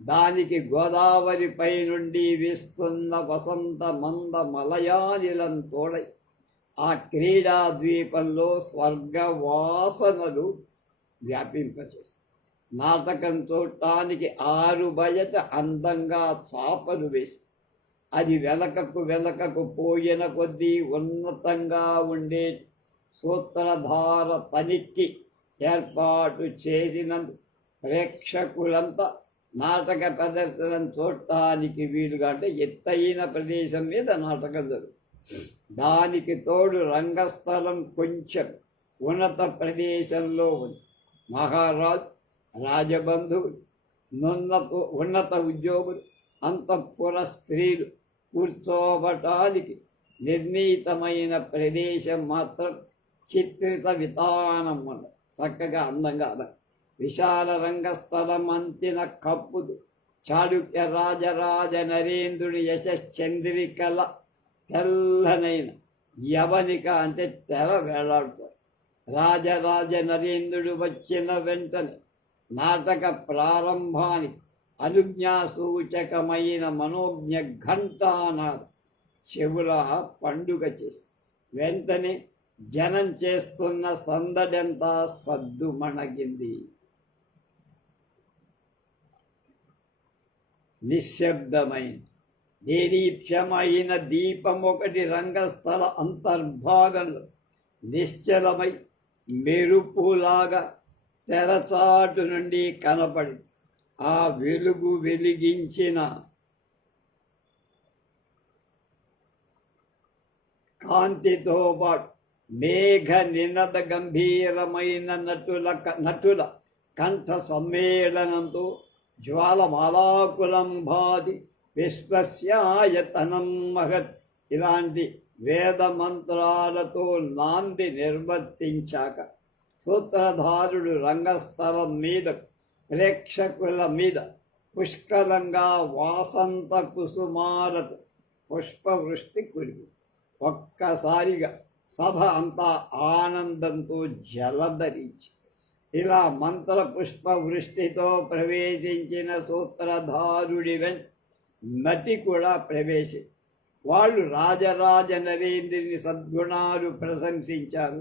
దానికి గోదావరి పై నుండి వీస్తున్న వసంత మంద మలయానిలం తోడై ఆ క్రీడా ద్వీపంలో స్వర్గవాసనలు వ్యాపింపచేస్తాయి. నాటకం చూడటానికి 6 బయట అందంగా చాపలు వేసి అది వెనకకు పోయిన కొద్దీ ఉన్నతంగా ఉండే సూత్రధార తనిక్కి ఏర్పాటు చేసినందుకు ప్రేక్షకులంతా నాటక ప్రదర్శనం చూడటానికి వీలుగా, అంటే ఎత్తైన ప్రదేశం మీద నాటకం జరుగుతుంది. దానికి తోడు రంగస్థలం కొంచెం ఉన్నత ప్రదేశంలో ఉంది. మహారాజు, రాజబంధువులు, ఉన్నత ఉద్యోగులు, అంతఃపుర స్త్రీలు కూర్చోవటానికి నిర్ణీతమైన ప్రదేశం మాత్రం చిత్రిత వితానం ఉన్నది. చక్కగా అందంగా విశాల రంగస్థలం అంతిన కప్పుదు. చాళుక్య రాజరాజ నరేంద్రుడి యశశ్చంద్రికల తెల్లనైన యవనిక అంటే తెర వేలాడుతారు. రాజరాజ నరేంద్రుడు వచ్చిన వెంటనే నాటక ప్రారంభానికి అనుజ్ఞాసూచకమైన మనోజ్ఞ ఘంటానాదం చెవుల పండుగ చేస్తుంది. వెంటనే జనం చేస్తున్న సందడంతా సద్దుమణగింది. నిశ్శబ్దమైన దేదీప్యమైన దీపం ఒకటి రంగస్థల అంతర్భాగంలో నిశ్చలమై మెరుపులాగా తెరచాటు నుండి కనపడి ఆ వెలుగు వెలిగించిన కాంతితో పాటు మేఘ నినద గంభీరమైన నటుల కంఠ సమ్మేళనంతో జ్వాలమాలాకులంభాది విశ్వస్యాయతనం మహత్ ఇలాంటి వేద మంత్రాలతో నాంది నిర్వర్తించాక సూత్రధారుడు రంగస్థలం మీద ప్రేక్షకుల మీద పుష్కలంగా వాసంత కుసుమాలతో పుష్పవృష్టి కురిగి ఒక్కసారిగా సభ అంతా ఆనందంతో జలధరించి ఇలా మంత్ర పుష్పవృష్టితో ప్రవేశించిన సూత్రధారుడి వెంట నటి కూడా ప్రవేశించి వాళ్ళు రాజరాజ నరేంద్రుని సద్గుణాలు ప్రశంసించారు.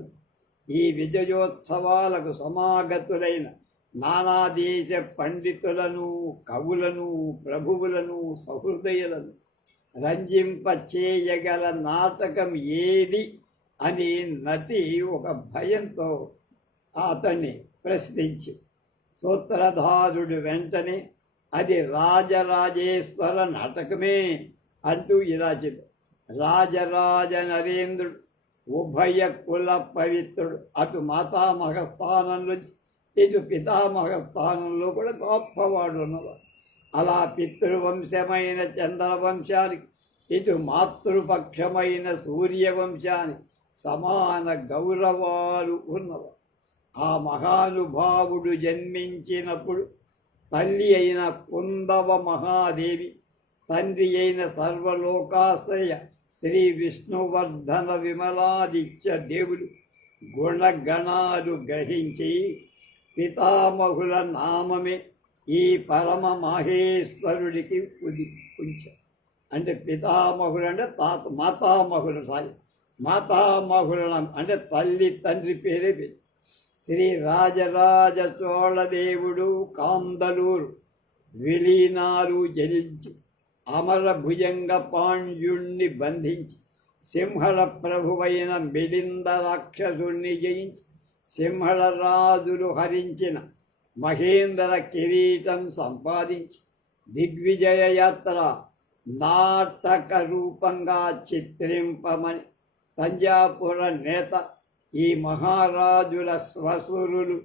ఈ విజయోత్సవాలకు సమాగతులైన నానా దేశ పండితులను, కవులను, ప్రభువులను, సహృదయులను రంజింప చేయగల నాటకం ఏది అని నటి ఒక భయంతో అతన్ని ప్రశ్నించి సూత్రధారుడు వెంటనే అది రాజరాజేశ్వర నాటకమే అంటూ ఇలా చెప్పారు. రాజరాజ నరేంద్రుడు ఉభయ కుల పవిత్రుడు. అటు మాతామహ స్థానంలో ఇటు పితామహ స్థానంలో కూడా గొప్పవాడు ఉన్నవాడు. అలా పితృవంశమైన చంద్రవంశానికి ఇటు మాతృపక్షమైన సూర్యవంశానికి సమాన గౌరవాలు ఉన్నవాడు. ఆ మహానుభావుడు జన్మించినప్పుడు తల్లి అయిన కుందవ మహాదేవి, తండ్రి అయిన సర్వలోకాశ్రయ శ్రీ విష్ణువర్ధన విమలాదిత్య దేవుడు గుణగణాలు గ్రహించి పితామహుల నామమే ఈ పరమ మహేశ్వరుడికి ఉంచారు. అంటే పితామహుడు అంటే మాతామహుడు మాతామహుల అంటే తల్లి తండ్రి పేరే పెట్టి శ్రీ రాజరాజ చోళదేవుడు కాందలూరు విలీనాలు జయించి అమర భుజంగ పాండ్యుణ్ణి బంధించి సింహళ ప్రభువైన మిలింద రాక్షసుణ్ణి జయించి సింహళ రాజులు హరించిన మహేంద్ర కిరీటం సంపాదించి దిగ్విజయ యాత్ర నాటక రూపంగా చిత్రింపమని తంజాపుర నేత ఈ మహారాజుల శ్వశురులు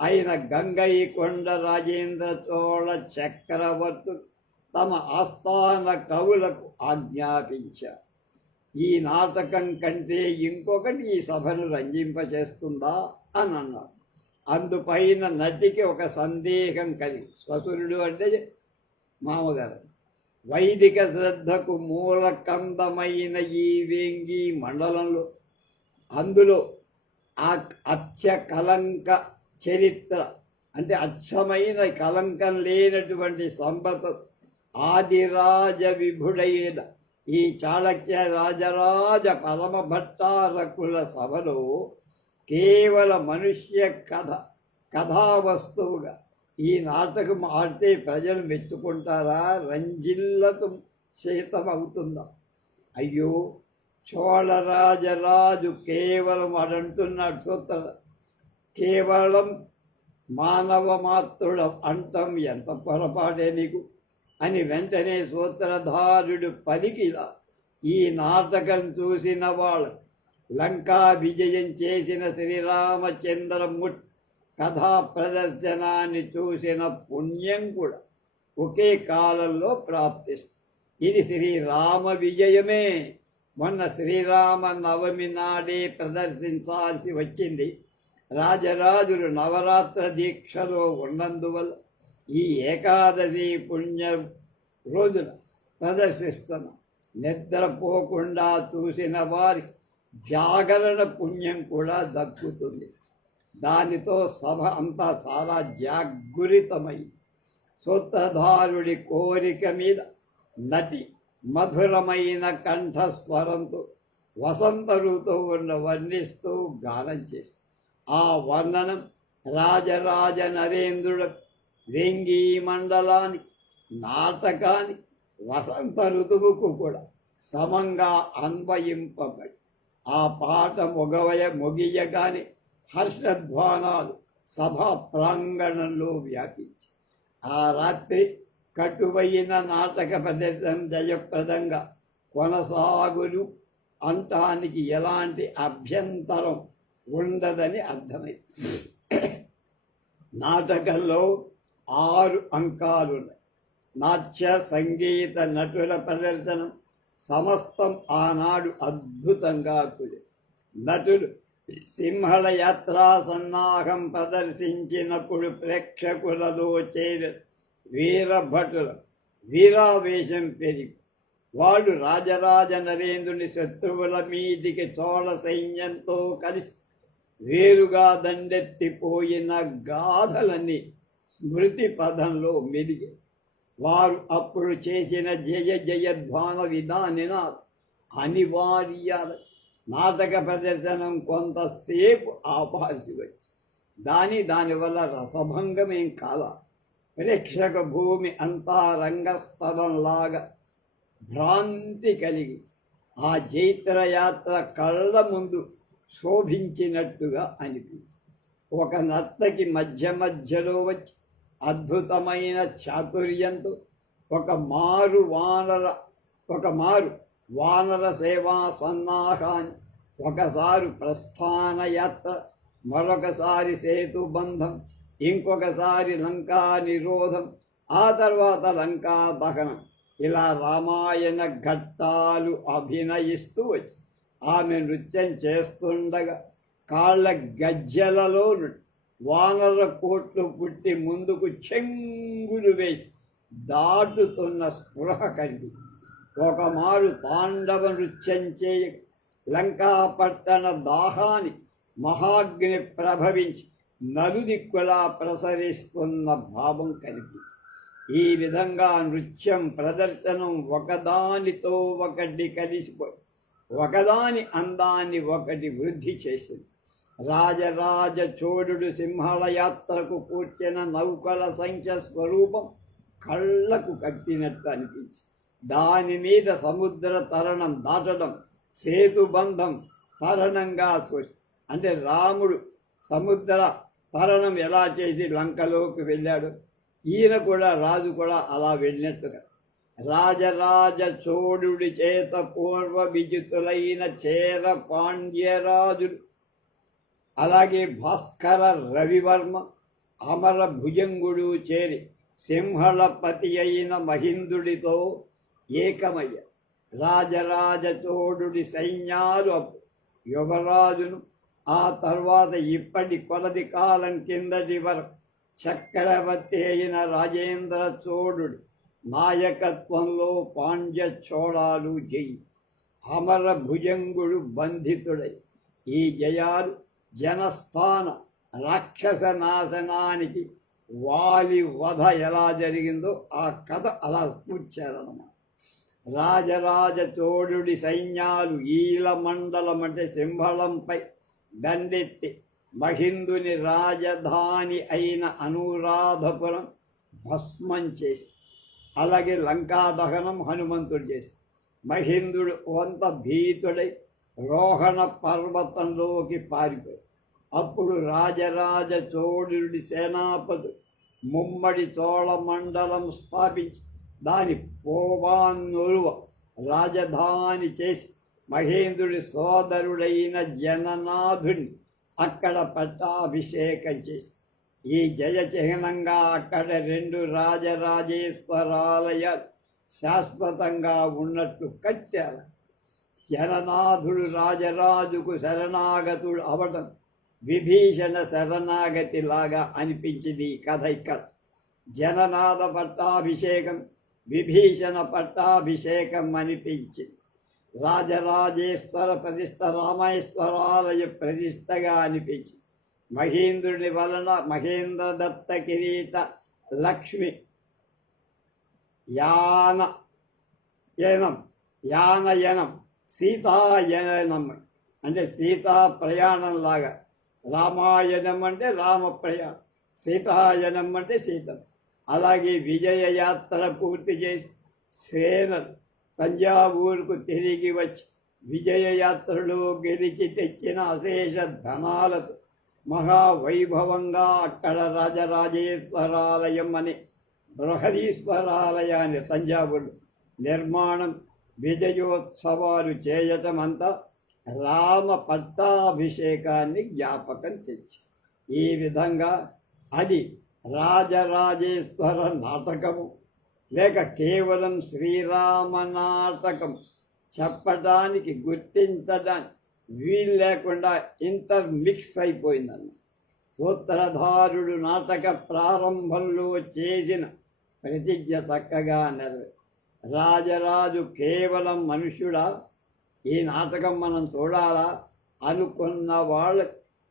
అయిన గంగైకొండ రాజేంద్ర చోళ చక్రవర్తులు తమ ఆస్థాన కవులకు ఆజ్ఞాపించారు. ఈ నాటకం కంటే ఇంకొకటి ఈ సభను రంజింపచేస్తుందా అని అన్నారు. అందుపైన నటికి ఒక సందేహం కలిగి, శ్వశురుడు అంటే మామగారు, వైదిక శ్రద్ధకు మూల కందమైన ఈ వేంగి మండలంలో అందులో ఆ అచ్చ కలంక చరిత్ర అంటే అచ్చమైన కలంకం లేనటువంటి సంపద ఆదిరాజ విభుడైన ఈ చాళక్య రాజరాజ పరమ భట్టారకుల సభలో కేవల మనుష్య కథావస్తువుగా ఈ నాటకం ఆడితే ప్రజలు మెచ్చుకుంటారా, రంజిల్లతం శీతమవుతుందా? అయ్యో, చోళరాజరాజు కేవలం అడంటున్నాడు సూత్ర, కేవలం మానవ మాత్రుడు అంటం ఎంత పొరపాటే నీకు అని వెంటనే సూత్రధారుడు పలికిలా ఈ నాటకం చూసిన వాళ్ళు లంకా విజయం చేసిన శ్రీరామచంద్రమూర్తి కథా ప్రదర్శనాన్ని చూసిన పుణ్యం కూడా ఒకే కాలంలో ప్రాప్తిస్తుంది. ఇది శ్రీరామ విజయమే. మొన్న శ్రీరామ నవమి నాడే ప్రదర్శించాల్సి వచ్చింది. రాజరాజులు నవరాత్ర దీక్షలో ఉన్నందువల్ల ఈ ఏకాదశి పుణ్య రోజున ప్రదర్శిస్తున్నాం. నిద్రపోకుండా చూసిన వారికి జాగరణ పుణ్యం కూడా దక్కుతుంది. దానితో సభ అంతా చాలా జాగృతమై సూత్రధారుడి కోరిక మీద నటి మధురమైన కంఠస్వరంతో వసంత ఋతువును వర్ణిస్తూ గానం చేసి ఆ వర్ణనం రాజరాజ నరేంద్రుడు వేంగి మండలానికి, నాటకానికి, వసంత ఋతువుకు కూడా సమంగా అన్వయింపబడి ఆ పాట మొగియగానే హర్షధ్వానాలు సభా ప్రాంగణంలో వ్యాపించి ఆ రాత్రి కటువైన నాటక ప్రదర్శన జయప్రదంగా కొనసాగులు అంటానికి ఎలాంటి అభ్యంతరం ఉండదని అర్థమైంది. నాటకంలో 6 అంకాలున్నాయి. నాట్య సంగీత నటుల ప్రదర్శనం సమస్తం ఆనాడు అద్భుతంగా కుదిరి. నటులు సింహళ యాత్రా సన్నాహం ప్రదర్శించినప్పుడు ప్రేక్షకులలో చేరిన వీరభటుల వీరావేశం పెరిగి వాళ్ళు రాజరాజ నరేంద్రుని శత్రువుల మీదికి చోళ సైన్యంతో కలిసి వేరుగా దండెత్తిపోయిన గాథలన్నీ స్మృతి పదంలో మెలిగే. వారు అప్పుడు చేసిన జయ జయధ్వాన విధానినాథ అనివార్యాల నాటక ప్రదర్శనం కొంతసేపు ఆపాల్సి వచ్చి దానివల్ల రసభంగమేం కాల. ప్రేక్షక భూమి అంతా రంగస్థలంలాగా భ్రాంతి కలిగి ఆ జైత్రయాత్ర కళ్ళ ముందు శోభించినట్టుగా అనిపించి ఒక నర్తకి మధ్యలో వచ్చి అద్భుతమైన చాతుర్యంతో ఒక మారు వానర సేవా సన్నాహాన్ని, ఒకసారి ప్రస్థాన యాత్ర, మరొకసారి సేతుబంధం, ఇంకొకసారి లంకా నిరోధం, ఆ తర్వాత లంకా దహనం, ఇలా రామాయణ ఘట్టాలు అభినయిస్తూ వచ్చి ఆమె నృత్యం చేస్తుండగా కాళ్ళ గజ్జలలో వానర కోట్లు పుట్టి ముందుకు చెంగున రింగులు వేసి దాటుతున్న స్పృహ కలిగి ఒకమారు తాండవ నృత్యం చేయ లంకాపట్టణ దాహాన్ని మహాగ్ని ప్రభవించి నలుదిక్కులా ప్రసరిస్తున్న భావం కనిపించింది. ఈ విధంగా నృత్యం ప్రదర్శనం ఒకదానితో ఒకటి కలిసిపోయి ఒకదాని అందాన్ని ఒకటి వృద్ధి చేసింది. రాజరాజ చోడుడు సింహళ యాత్రకు కూర్చిన నౌకల సంఖ్య స్వరూపం కళ్ళకు కట్టినట్టు అనిపించింది. దాని మీద సముద్ర తరణం దాటడం, సేతుబంధం తరణంగా చూసి, అంటే రాముడు సముద్ర తరణం ఎలా చేసి లంకలోకి వెళ్ళాడు, ఈయన కూడా రాజు కూడా అలా వెళ్ళినట్టుగా రాజరాజ చోడుడి చేత పూర్వ విజితులైన చేర పాండ్యరాజుడు, అలాగే భాస్కర రవివర్మ, అమర భుజంగుడు చేరి సింహళపతి అయిన మహిందుడితో ఏకమయ్య. రాజరాజ చోడుడి సైన్యాలు యువరాజును, ఆ తర్వాత ఇప్పటి కొలది కాలం కిందటి వరకు చక్రవర్తి అయిన రాజేంద్ర చోడుడి నాయకత్వంలో పాండ్య చోళాలు జయి. అమర భుజంగుడు బంధితుడై ఈ జయాలు జనస్థాన రాక్షస నాశనానికి వాలి వధ ఎలా జరిగిందో ఆ కథ అలా కూర్చారన్నమాట. రాజరాజ చోడుడి సైన్యాలు ఈల మండలం అంటే సింహళంపై దండెత్తి మహిందుని రాజధాని అయిన అనురాధపురం భస్మం చేసి, అలాగే లంకా దహనం హనుమంతుడు చేసి మహిందుడు కొంత భీతుడై రోహణ పర్వతంలోకి పారిపోయి. అప్పుడు రాజరాజ చోళుడి సేనాపతి ముమ్మడి చోళ మండలం స్థాపించి దాని పోవాన్నొరువ రాజధాని చేసి మహేంద్రుడి సోదరుడైన జననాథుని అక్కడ పట్టాభిషేకం చేసి ఈ జయ చిహ్నంగా అక్కడ 2 రాజరాజేశ్వరాలయాలు శాశ్వతంగా ఉన్నట్టు కట్టారు. జననాథుడు రాజరాజుకు శరణాగతుడు అవడం విభీషణ శరణాగతిలాగా అనిపించింది ఈ కథ. ఇక్కడ జననాథ పట్టాభిషేకం, విభీషణ పట్టాభిషేకం అనిపించింది. రాజరాజేశ్వర ప్రతిష్ట రామేశ్వరాలయ ప్రతిష్టగా అనిపించింది. మహేంద్రుని వలన మహేంద్ర దత్త కిరీట లక్ష్మి యానయనం సీతాయనం అంటే సీతా ప్రయాణం లాగా, రామాయణం అంటే రామ ప్రయాణం, సీతాయనం అంటే సీతం. అలాగే విజయ యాత్ర పూర్తి చేసి సేనలు తంజావూరుకు తిరిగి వచ్చి విజయ యాత్రలో గెలిచి తెచ్చిన అశేష ధనాలతో మహావైభవంగా అక్కడ రాజరాజేశ్వరాలయం అనే బృహదీశ్వరాలయాన్ని తంజావూరు నిర్మాణం, విజయోత్సవాలు చేయటమంతా రామ పట్టాభిషేకాన్ని జ్ఞాపకం తెచ్చి, ఈ విధంగా అది రాజరాజేశ్వర నాటకము లేక కేవలం శ్రీరామ నాటకం చెప్పడానికి గుర్తించడానికి వీలు లేకుండా ఇంటర్మిక్స్ అయిపోయిందన్న. సూత్రధారుడు నాటక ప్రారంభంలో చేసిన ప్రతిజ్ఞ చక్కగా నెరవేరు. రాజరాజు కేవలం మనుష్యుడా, ఈ నాటకం మనం చూడాలా అనుకున్న వాళ్ళు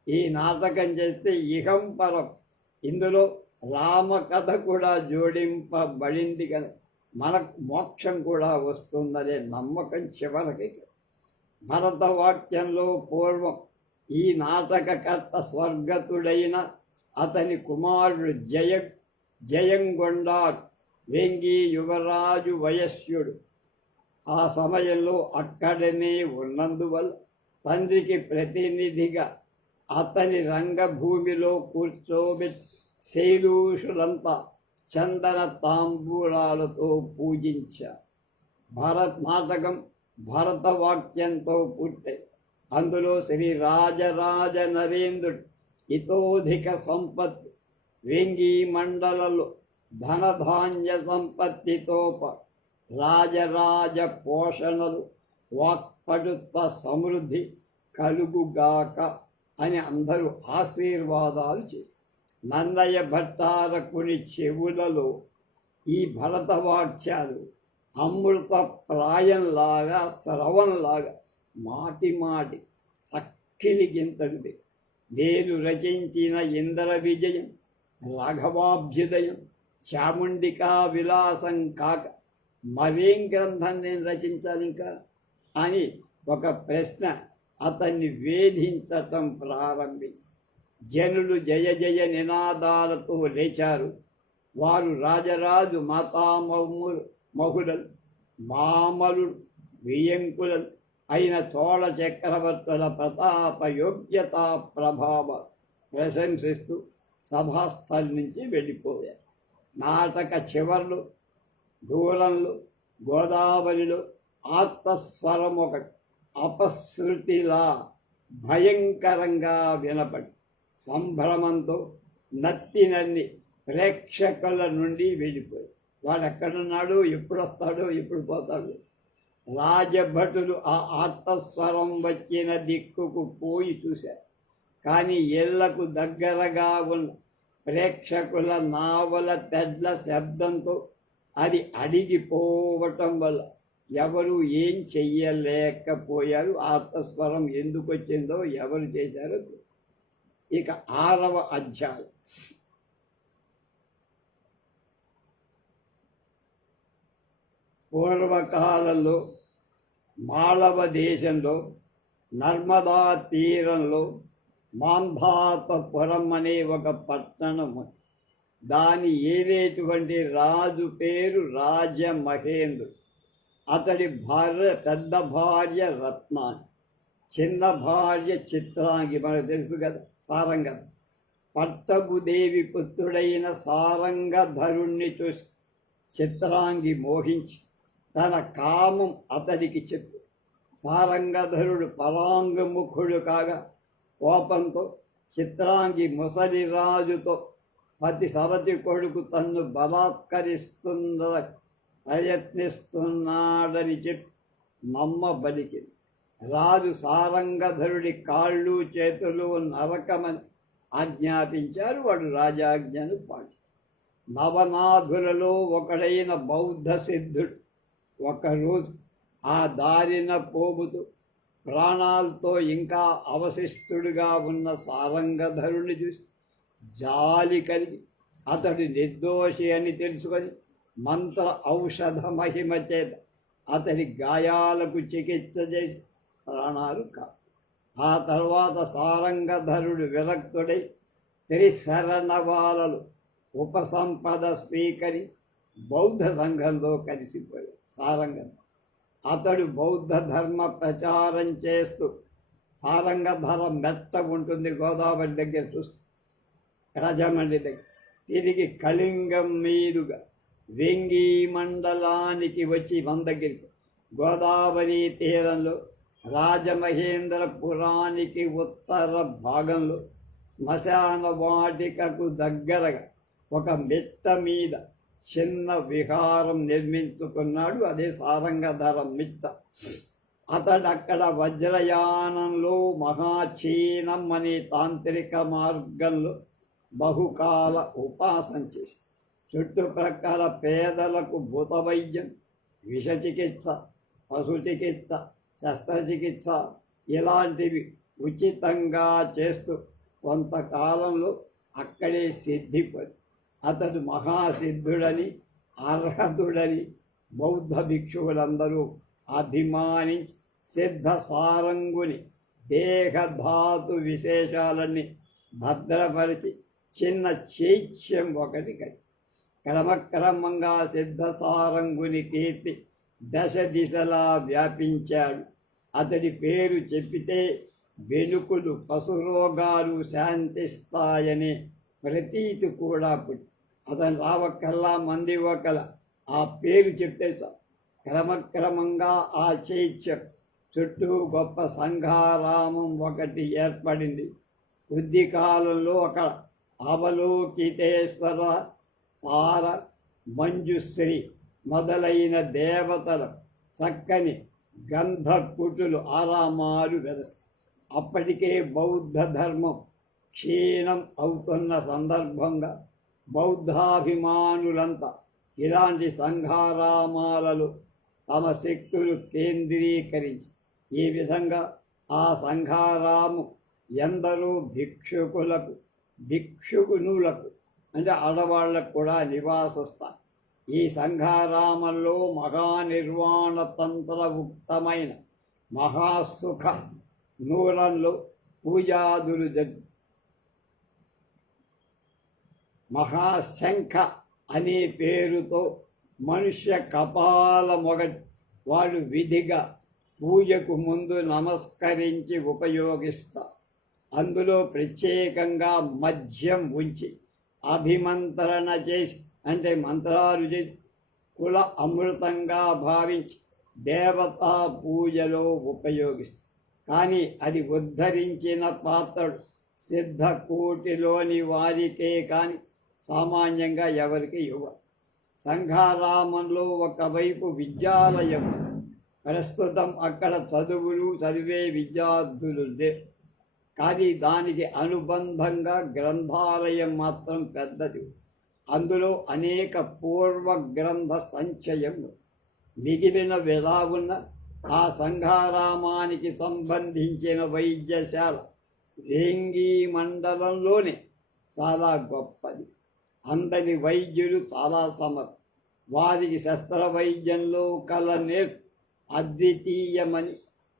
ఈ నాటకం చేస్తే ఇహం పరం ఇందులో రామకథ కూడా జోడింపబడింది కదా, మనకు మోక్షం కూడా వస్తుందనే నమ్మకం చివరికి. భరతవాక్యంలో పూర్వం ఈ నాటకకర్త స్వర్గతుడైన అతని కుమారుడు జయంగొండార్ వెంగి యువరాజు వయస్యుడు. ఆ సమయంలో అక్కడనే ఉన్నందువల్ల తండ్రికి ప్రతినిధిగా అతని రంగభూమిలో కూర్చోబెట్టి శైలూషులంతా చందన తాంబూలాలతో పూజించారు. నాటకం భరతవాక్యంతో పూర్తయి అందులో శ్రీ రాజరాజ నరేంద్రుడు ఇతోధిక సంపత్తి, వెంగి మండలలో ధనధాన్య సంపత్తితో రాజరాజ పోషణలు, వాక్పటుత్వ సమృద్ధి కలుగుగాక అని అందరూ ఆశీర్వాదాలు చేశారు. నన్నయ్య భట్టారకుని చెవులలో ఈ భరతవాక్యాలు అమృత ప్రాయంలాగా స్రవంలాగా మాటి మాటి చక్కిలి గింతది. నేను రచించిన ఇంద్ర విజయం, రాఘవాభ్యుదయం, చాముండికా విలాసం కాక మరేం గ్రంథం నేను రచించాలి ఇంకా అని ఒక ప్రశ్న అతన్ని వేధించటం ప్రారంభించి జనులు జయ జయ నినాదాలతో లేచారు. వారు రాజరాజు మాతామహులు మహులలు మామలుడు వియంకులలు అయిన చోళ చక్రవర్తుల ప్రతాప యోగ్యతా ప్రభావ ప్రశంసిస్తూ సభాస్థలి నుంచి వెళ్ళిపోయారు. నాటక చివర్లు దూరంలో గోదావరిలో ఆత్మస్వరం ఒక అపశృతిలా భయంకరంగా వినపడి సంభ్రమంతో నత్తినన్ని ప్రేక్షకుల నుండి వెళ్ళిపోయి వాడు ఎక్కడున్నాడు, ఎప్పుడు వస్తాడో, ఎప్పుడు పోతాడు. రాజభటులు ఆ ఆత్మస్వరం వచ్చిన దిక్కుకు పోయి చూశారు. కానీ ఇళ్లకు దగ్గరగా ఉన్న ప్రేక్షకుల నావల తెడ్ల శబ్దంతో అది అడిగిపోవటం వల్ల ఎవరు ఏం చెయ్యలేకపోయారు. ఆత్మస్వరం ఎందుకు వచ్చిందో, ఎవరు చేశారో. ఇక 6వ అధ్యాయం. పూర్వకాలంలో మాళవ దేశంలో నర్మదా తీరంలో మాంధాతపురం అనే ఒక పట్టణం. దాని ఏలేటువంటి రాజు పేరు రాజమహేంద్రుడు. అతడి భార్య పెద్ద భార్య రత్నాని, చిన్న భార్య చిత్రాంగి. మనకు తెలుసు కదా, సారంగ. పట్టభుదేవి పుత్రుడైన సారంగధరుణ్ణి చూసి చిత్రాంగి మోహించి తన కామం అతడికి చెప్పు. సారంగధరుడు పరాంగముఖుడు కాగా కోపంతో చిత్రాంగి ముసలి రాజుతో పతి సవతి కొడుకు తన్ను ప్రయత్నిస్తున్నాడని చెప్పి నమ్మబలికింది. రాజు సారంగధరుడి కాళ్ళు చేతులు నరకమని ఆజ్ఞాపించారు. వాడు రాజాజ్ఞను పాటి. నవనాథులలో ఒకడైన బౌద్ధ సిద్ధుడు ఒకరోజు ఆ దారిన పోగుతూ ప్రాణాలతో ఇంకా అవశిష్టుడుగా ఉన్న సారంగధరుని చూసి జాలి కలిగి అతడు నిర్దోషి అని తెలుసుకొని మంత్ర ఔషధ మహిమ చేత అతడి గాయాలకు చికిత్స చేసి ప్రాణాలు కాదు. ఆ తర్వాత సారంగధరుడు విరక్తుడై త్రిశరణవాలలు ఉపసంపద స్వీకరించి బౌద్ధ సంఘంలో కలిసిపోయాడు. సారంగధరుడు అతడు బౌద్ధ ధర్మ ప్రచారం చేస్తూ సారంగధర మెత్త ఉంటుంది గోదావరి దగ్గర చూస్తూ రజమండ్రి దగ్గర తిరిగి కళింగం మీదుగా వెంగి మండలానికి వచ్చి మన దగ్గరికి గోదావరి తీరంలో రాజమహేంద్రపురానికి ఉత్తర భాగంలో శ్మశాన వాటికకు దగ్గరగా ఒక మెట్ట మీద చిన్న విహారం నిర్మించుకున్నాడు. అదే సారంగధర మిట్ట. అతడక్కడ వజ్రయానంలో మహాచీనం అనే తాంత్రిక మార్గంలో బహుకాల ఉపాసన చేసి చుట్టుప్రక్కల పేదలకు భూత వైద్యం, విష చికిత్స, పశు చికిత్స, శస్త్రచికిత్స ఇలాంటివి ఉచితంగా చేస్తూ కొంతకాలంలో అక్కడే సిద్ధిపడి అతడు మహాసిద్ధుడని అర్హతుడని బౌద్ధ భిక్షువులందరూ అభిమానించి సిద్ధ సారంగుని దేహధాతు విశేషాలన్నీ భద్రపరిచి చిన్న చైత్యం ఒకటి కట్టి క్రమక్రమంగా సిద్ధ సారంగుని కీర్తి దశ దిశలా వ్యాపించాడు. అతడి పేరు చెప్పితే వెలుకులు పశురోగాలు శాంతిస్తాయనే ప్రతీతి కూడా పుట్టి అతను రావక్కల్లా మంది ఒకల ఆ పేరు చెప్తే క్రమక్రమంగా ఆ చైత్యం చుట్టూ గొప్ప సంఘారామం ఒకటి ఏర్పడింది. కొద్ది కాలంలో అక్కడ అవలోకితేశ్వర, తార, మంజుశ్రీ మొదలైన దేవతల చక్కని గంధకుటులు ఆరామాలు వెలసి అప్పటికే బౌద్ధ ధర్మం క్షీణం అవుతున్న సందర్భంగా బౌద్ధాభిమానులంతా ఇలాంటి సంఘారామాలలో తమ శక్తులు కేంద్రీకరించి ఈ విధంగా ఆ సంఘారాము ఎందరో భిక్షుకునులకు అంటే ఆడవాళ్లకు కూడా నివాసస్థానం. ఈ సంఘారామంలో మహానిర్వాణ తంత్ర ఉక్తమైన మహాసుఖ నూరంలో పూజాదులు మహాశంఖ అనే పేరుతో మనుష్య కపాల మొగటి వాళ్ళు విధిగా పూజకు ముందు నమస్కరించి ఉపయోగిస్తారు. అందులో ప్రత్యేకంగా మద్యం ఉంచి అభిమంత్రణ చేసి అంటే మంత్రాలు చేసి కుల అమృతంగా భావించి దేవతా పూజలో ఉపయోగిస్తారు. కానీ అది ఉద్ధరించిన పాత్రడు సిద్ధకూటిలోని వారికే కానీ సామాన్యంగా ఎవరికి ఇవ్వరు. సంఘారామంలో ఒకవైపు విద్యాలయం, ప్రస్తుతం అక్కడ చదువులు చదివే విద్యార్థులు లేరు. కానీ దానికి అనుబంధంగా గ్రంథాలయం మాత్రం పెద్దది. అందులో అనేక పూర్వ గ్రంథ సంచయం. మిగిలిన ఎలా ఉన్న ఆ సంఘారామానికి సంబంధించిన వైద్యశాల వేంగి మండలంలోనే చాలా గొప్పది. అందరి వైద్యులు చాలా సమర్థ. వారికి శస్త్రవైద్యంలో కల నేర్పు అద్వితీయమని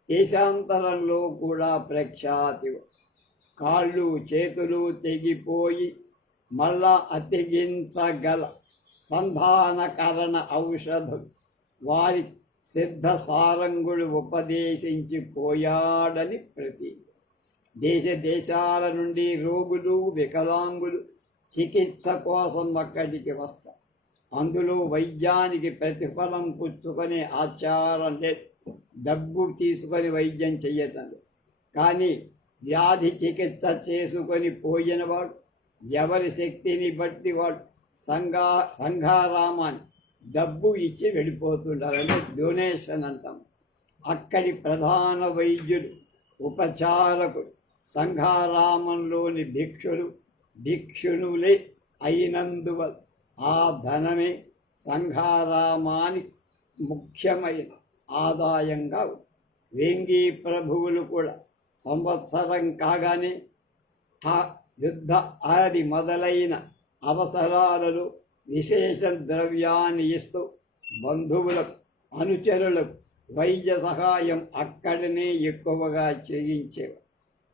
దేశాంతరంలో కూడా ప్రఖ్యాతి. కాళ్ళు చేతులు తెగిపోయి మళ్ళా అతికించగల సంధానకరణ ఔషధం వారి సిద్ధ సారంగుడు ఉపదేశించి పోయాడని ప్రతీతి. దేశాల నుండి రోగులు వికలాంగులు చికిత్స కోసం అక్కడికి వస్తారు. అందులో వైద్యానికి ప్రతిఫలం పుచ్చుకునే ఆచారం లేదు. డబ్బు తీసుకొని వైద్యం చెయ్యటం లేదు. కానీ వ్యాధి చికిత్స చేసుకొని పోయినవాడు ఎవరి శక్తిని బట్టి వాడు సంఘారామాన్ని డబ్బు ఇచ్చి వెళ్ళిపోతుంటారని డొనేషన్ అంటాం. అక్కడి ప్రధాన వైద్యుడు ఉపచారకుడు సంఘారామంలోని భిక్షునులే అయినందువల్ల ఆ ధనమే సంఘారామానికి ముఖ్యమైన ఆదాయంగా ఉంది. వేంగి ప్రభువులు కూడా సంవత్సరం కాగానే ఆ యుద్ధ ఆది మొదలైన అవసరాలలో విశేష ద్రవ్యాన్ని ఇస్తూ బంధువులకు అనుచరులకు వైద్య సహాయం అక్కడనే ఎక్కువగా చేయించేవారు.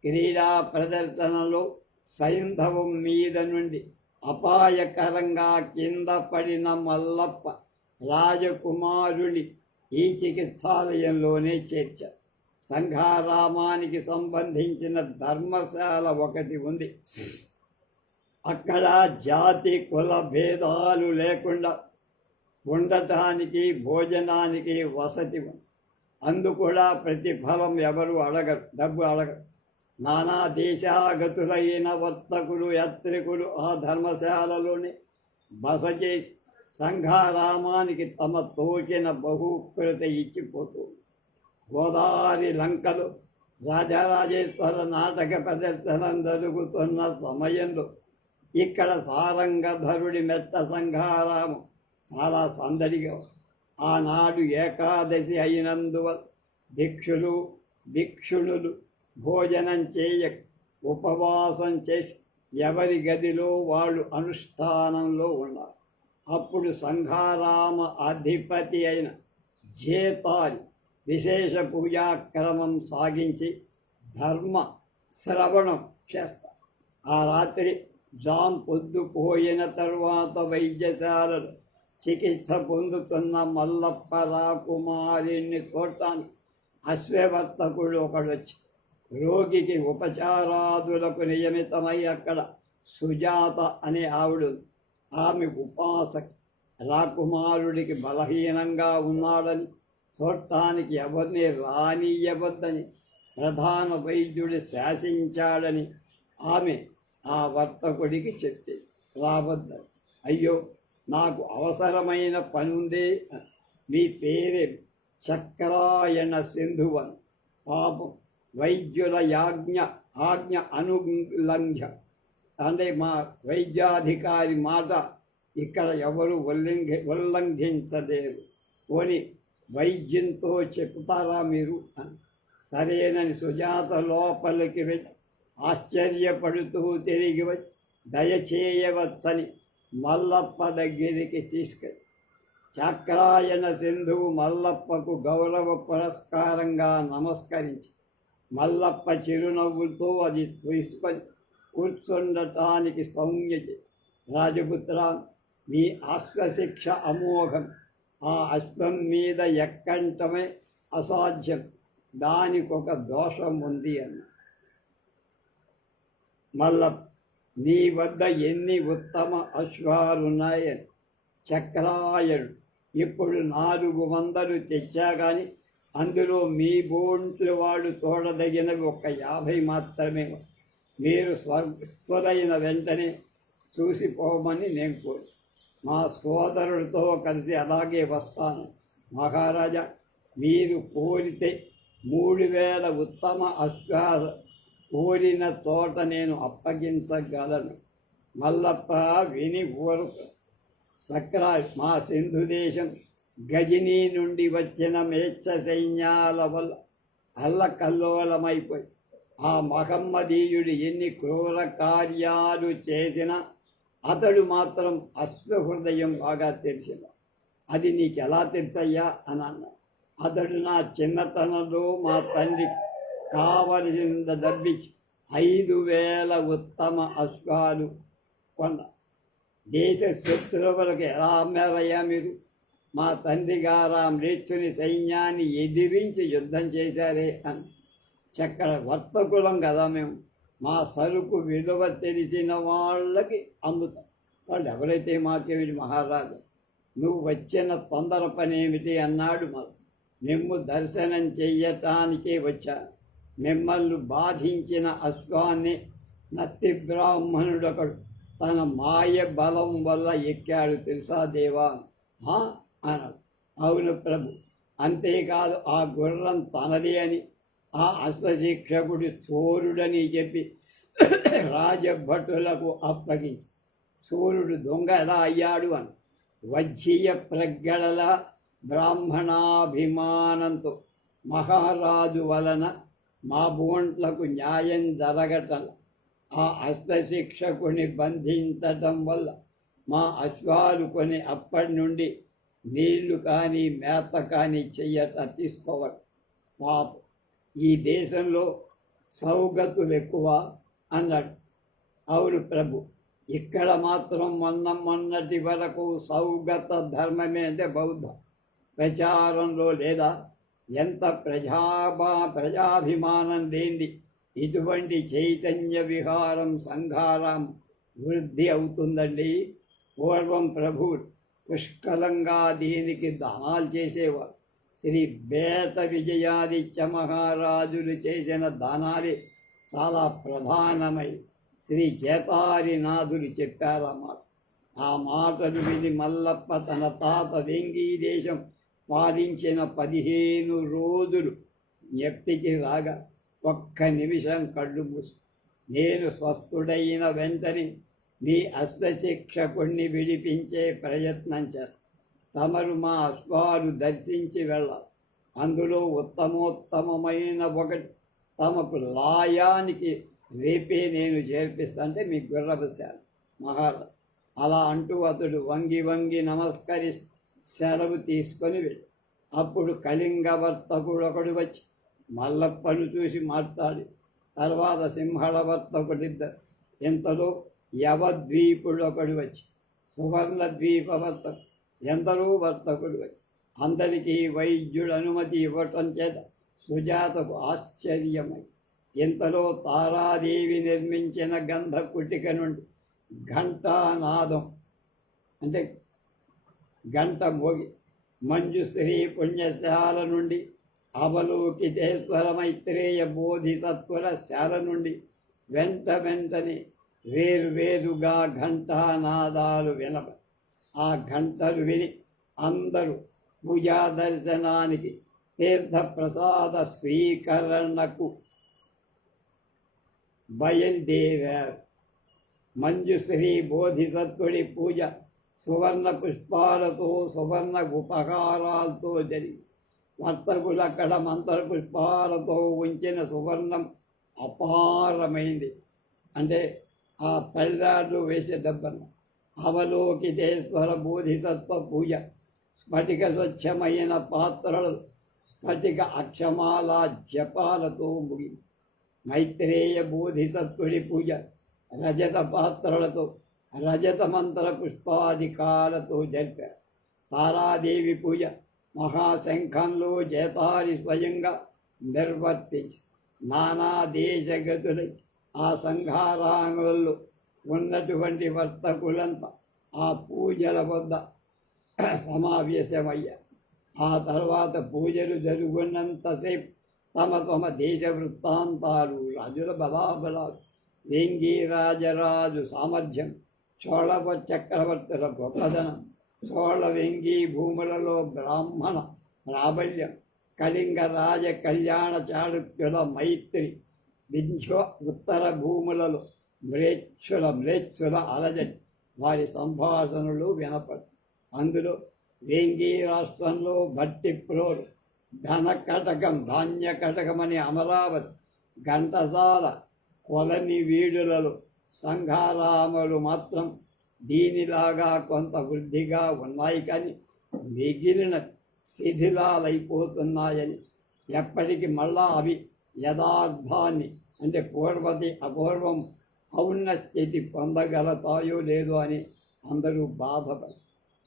క్రీడా ప్రదర్శనలో సైంధవం మీద నుండి అపాయకరంగా కింద పడిన మల్లప్ప రాజకుమారుని ఈ చికిత్సాలయంలోనే చేర్చారు. సంఘారామానికి సంబంధించిన ధర్మశాల ఒకటి ఉంది. అక్కడ జాతి కుల భేదాలు లేకుండా ఉండటానికి భోజనానికి వసతి ఉంది. అందుకూడా ప్రతిఫలం ఎవరు అడగరు, డబ్బు అడగరు. నానా దేశాగతులైన వర్తకులు యాత్రికులు ఆ ధర్మశాలలోనే బస చేసి సంఘారామానికి తమ తోచిన బహుకృతి ఇచ్చిపోతుంది. గోదావరి లంకలో రాజరాజేశ్వర నాటక ప్రదర్శనం జరుగుతున్న సమయంలో ఇక్కడ సారంగధరుడి మెట్ట సంఘారామం చాలా సందడిగా. ఆనాడు ఏకాదశి అయినందువల్ల భిక్షుణులు భోజనం చేయక ఉపవాసం చేసి ఎవరి గదిలో వాళ్ళు అనుష్ఠానంలో ఉన్నారు. అప్పుడు సంఘారామ అధిపతి అయిన జేతాలి విశేష పూజాక్రమం సాగించి ధర్మ శ్రవణం చేస్తారు. ఆ రాత్రి పొద్దుపోయిన తరువాత వైద్యశాలలో చికిత్స పొందుతున్న మల్లప్ప రాకుమారిని చూడటానికి అశ్వవర్తకుడు ఒకడొచ్చి రోగికి ఉపచారాదులకు నియమితమై అక్కడ సుజాత అనే ఆవిడ, ఆమె ఉపాసక, రాకుమారుడికి బలహీనంగా ఉన్నాడని చూడటానికి ఎవరిని రానియవద్దని ప్రధాన వైద్యుడు శాసించాడని ఆమె ఆ వర్తకుడికి చెప్పింది. రావద్దని. అయ్యో, నాకు అవసరమైన పనుందే. మీ పేరే చక్రాయణ సింధువన్. పాపం వైద్యుల ఆజ్ఞ అనులంఘ్య అంటే మా వైద్యాధికారి మాట ఇక్కడ ఎవరు ఉల్లంఘించలేరు. పోని వైద్యంతో చెప్తారా మీరు అని. సరేనని సుజాత లోపలికి వెళ్ళి ఆశ్చర్యపడుతూ తిరిగి వచ్చి దయచేయవచ్చని మల్లప్ప దగ్గరికి తీసుకెళ్ళి చాక్రాయణ సింధువు మల్లప్పకు గౌరవ పురస్కారంగా నమస్కరించి మల్లప్ప చిరునవ్వులతో అది తీసుకొని కూర్చుండటానికి సౌమ్య రాజపుత్ర, మీ అశ్వశిక్ష అమోఘం. ఆ అశ్వం మీద ఎక్కంటమే అసాధ్యం. దానికొక దోషం ఉంది అన్న. మల్లప్ప, నీ వద్ద ఎన్ని ఉత్తమ అశ్వాలున్నాయని. చక్రాయణుడు, ఇప్పుడు 400 తెచ్చా కానీ అందులో మీ బోంట్లు వాడు తోడదగినవి 50 మాత్రమే. మీరు స్వర్గస్థులైన వెంటనే చూసిపోమని నేను కోరి మా సోదరుడితో కలిసి అలాగే వస్తాను. మహారాజా, మీరు కోరితే 3000 ఉత్తమ అశ్వాస కోరిన చోట నేను అప్పగించగలను. మల్లప్ప విని ఊరుకు. సక్రా, మా సింధు దేశం గజనీ నుండి వచ్చిన మేచ్చ సైన్యాల వల్ల అల్లకల్లోలమైపోయి ఆ మహమ్మదీయుడు ఎన్ని క్రూర కార్యాలు చేసినా అతడు మాత్రం అశ్వహృదయం బాగా తెలిసింది. అది నీకు ఎలా తెలుసయ్యా అని అన్నా. అతడు నా చిన్నతనంలో మా తండ్రి కావలసిన డబ్బిచ్చి 5000 ఉత్తమ అశ్వాలు కొన్న. దేశ శత్రువులకు ఎలా అమ్మారయ్యా మీరు? మా తండ్రి గారు ఆ మ్లేచ్చుని సైన్యాన్ని ఎదిరించి యుద్ధం చేశారే అని. చక్ర వర్తకులం కదా మేము. మా సరుకు విలువ తెలిసిన వాళ్ళకి అమ్ముతాం. వాళ్ళు ఎవరైతే మాకేమిటి మహారాజు, నువ్వు వచ్చిన తొందర పనేమిటి అన్నాడు. మేము దర్శనం చెయ్యటానికే వచ్చాను. మిమ్మల్ని బాధించిన అశ్వాన్ని నత్తి బ్రాహ్మణుడొకడు తన మాయ బలం వల్ల ఎక్కాడు తెలుసా దేవా అన్నాడు. అవును ప్రభు, అంతేకాదు ఆ గుర్రం తనది అని ఆ అశ్వశిక్షకుడు చోరుడని చెప్పి రాజభటులకు అప్పగించి చోరుడు దొంగ ఎలా అయ్యాడు అని వజ్జీయ ప్రగ్గడల బ్రాహ్మణాభిమానంతో మహారాజు వలన మా బోంట్లకు న్యాయం జరగటం, ఆ అశ్వశిక్షకుని బంధించటం వల్ల మా అశ్వాలు కొని అప్పటి నుండి నీళ్లు కానీ మేత కానీ తీసుకోవాలి. పాపం, ఈ దేశంలో సౌగతులు ఎక్కువ అన్నాడు. అవును ప్రభు, ఇక్కడ మాత్రం మొన్నటి వరకు సౌగత ధర్మమే అంటే బౌద్ధం ప్రచారంలో లేదా. ఎంత ప్రజాభిమానం లేని ఇటువంటి చైతన్య విహారం సంఘారం వృద్ధి అవుతుందండి. పూర్వం ప్రభువు పుష్కలంగా దీనికి దానాలు చేసేవారు. శ్రీ బేత విజయాదిత్య మహారాజులు చేసిన దానాలే చాలా ప్రధానమై శ్రీ చేతారినాథులు చెప్పారన్నమాట. ఆ మాటలు విని మల్లప్ప తన తాత వెంగీ దేశం పాలించిన 15 రోజులు జ్ఞప్తికి రాగా ఒక్క నిమిషం కళ్ళు మూసి నేను స్వస్థుడైన వెంటనే మీ అశ్వశిక్షకుణ్ణి విడిపించే ప్రయత్నం చేస్తాను. తమరు మా అశ్వాలు దర్శించి వెళ్ళాలి. అందులో ఉత్తమోత్తమైన ఒకటి తమకు లాయానికి రేపే నేను చేర్పిస్తాంటే మీ గుర్రవశాలు మహారాజు. అలా అంటూ అతడు వంగి వంగి నమస్కరిస్తూ సెలవు తీసుకొని వెళ్ళి అప్పుడు కళింగ వర్తకుడు ఒకడు వచ్చి మల్లప్పను చూసి మాట్లాడి తర్వాత సింహళ వర్తకుడిద్దరు. ఇంతలో యవద్వీపుడు ఒకడు వచ్చి సువర్ణ ద్వీప వర్తకు ఎందరో వర్తకుడు వచ్చి అందరికీ వైద్యుడు అనుమతి ఇవ్వటం చేత సుజాతకు ఆశ్చర్యమై ఇంతలో తారాదేవి నిర్మించిన గంధ కుటిక నుండి ఘంటానాదం అంటే గంట మోగి మంజుశ్రీ పుణ్యశాల నుండి అవలోకితేశ్వర మైత్రేయ బోధిసత్వర శాల నుండి వెంటనే వేరువేరుగా ఘంటానాదాలు వినప ఆ ఘంటలు విని అందరూ పూజా దర్శనానికి తీర్థప్రసాద స్వీకరణకు బయలుదేరారు. మంజుశ్రీ బోధిసత్వుడి పూజ సువర్ణ పుష్పాలతో సువర్ణ ఉపహారాలతో జరిగి వర్తకులు అక్కడ మంత్ర పుష్పాలతో ఉంచిన సువర్ణం అపారమైంది. అంటే ఆ పల్లాడు వేసే డబ్బన్న అవలోకితేశ్వర బోధిసత్వ పూజ, స్ఫటిక స్వచ్ఛమైన పాత్రలు స్ఫటిక అక్షమాల జపాలతో ముగింది. మైత్రేయ బోధిసత్వుడి పూజ రజత పాత్రలతో రజత మంత్ర పుష్పాధికాలతో జరిపారు. తారాదేవి పూజ మహాశంఖంలో జయతారి స్వయంగా నిర్వర్తించి నానా దేశగతులై ఆ సంఘారాంగులలో ఉన్నటువంటి వర్తకులంతా ఆ పూజల వద్ద సమావేశమయ్యారు. ఆ తర్వాత పూజలు జరుగున్నంతసేపు తమ తమ దేశ వృత్తాంతాలు, రాజుల బలాబలాలు, వేంగి రాజరాజు సామర్థ్యం, చోళవ చక్రవర్తుల గొప్పదనం, చోళ వెంగి భూములలో బ్రాహ్మణ ప్రాబల్యం, కళింగ రాజ కళ్యాణ చాళుక్యుల మైత్రి, వింధ్య ఉత్తర భూములలో మ్లేచ్చుల అలజడి, వారి సంభాషణలు వినపడు. అందులో వేంగి రాష్ట్రంలో భట్టి ప్రోలు, ధన కటకం ధాన్య కటకమని అమరావతి, ఘంటసాల కొలని వీడులలో సంఘారాములు మాత్రం దీనిలాగా కొంత వృద్ధిగా ఉన్నాయి, కానీ మిగిలిన శిథిలాలైపోతున్నాయని, ఎప్పటికి మళ్ళా అవి యథార్థాన్ని అంటే అపూర్వం ఔన్న స్థితి పొందగలతాయో లేదో అని అందరూ బాధపడి,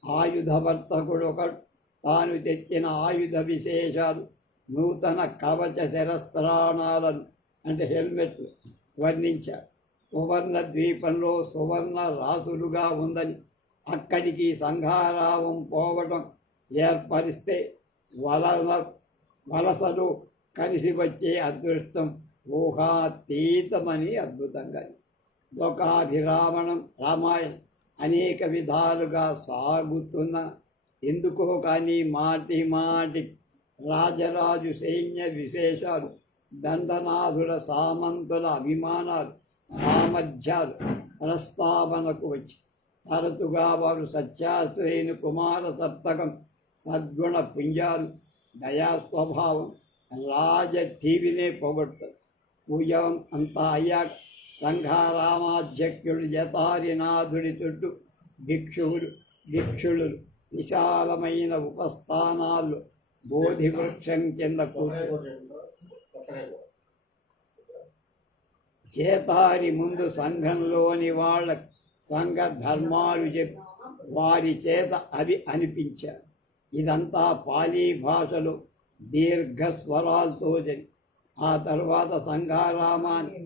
ఆయుధవర్తకుడు ఒకడు తాను తెచ్చిన ఆయుధ విశేషాలు, నూతన కవచ శరస్త్రాణాలను అంటే హెల్మెట్లు వర్ణించారు. సువర్ణ ద్వీపంలో సువర్ణ రాసులుగా ఉందని, అక్కడికి సంఘారావం పోవటం ఏర్పరిస్తే వలసలు కలిసి వచ్చే అదృష్టం ఊహాతీతమని అద్భుతంగా లోకాభిరామణం రామాయణం అనేక విధాలుగా సాగుతున్న ఎందుకో కానీ మాటి మాటి రాజరాజు సైన్య విశేషాలు, దండనాథుల సామంతుల అభిమానాలు, సామర్థ్యాలు ప్రస్తావనకు వచ్చి తరచుగా వారు సత్యాశ్రేయుని కుమార సప్తకం, సద్గుణ పుంజాలు, దయాస్వభావం, రాజఠీవినే పొగొడతారు. పూజం అంతా అయ్యాక సంఘారామాధ్యక్షుడు జతారినాథుడి చుట్టూ భిక్షులు విశాలమైన ఉపస్థానాల్లో బోధి వృక్షం కింద చేతారి ముందు సంఘంలోని వాళ్ళ సంఘ ధర్మాలు చెప్పి వారి చేత అవి అనిపించారు. ఇదంతా పాలీ భాషలో దీర్ఘ స్వరాలతో జరిగి ఆ తర్వాత సంఘారామాన్ని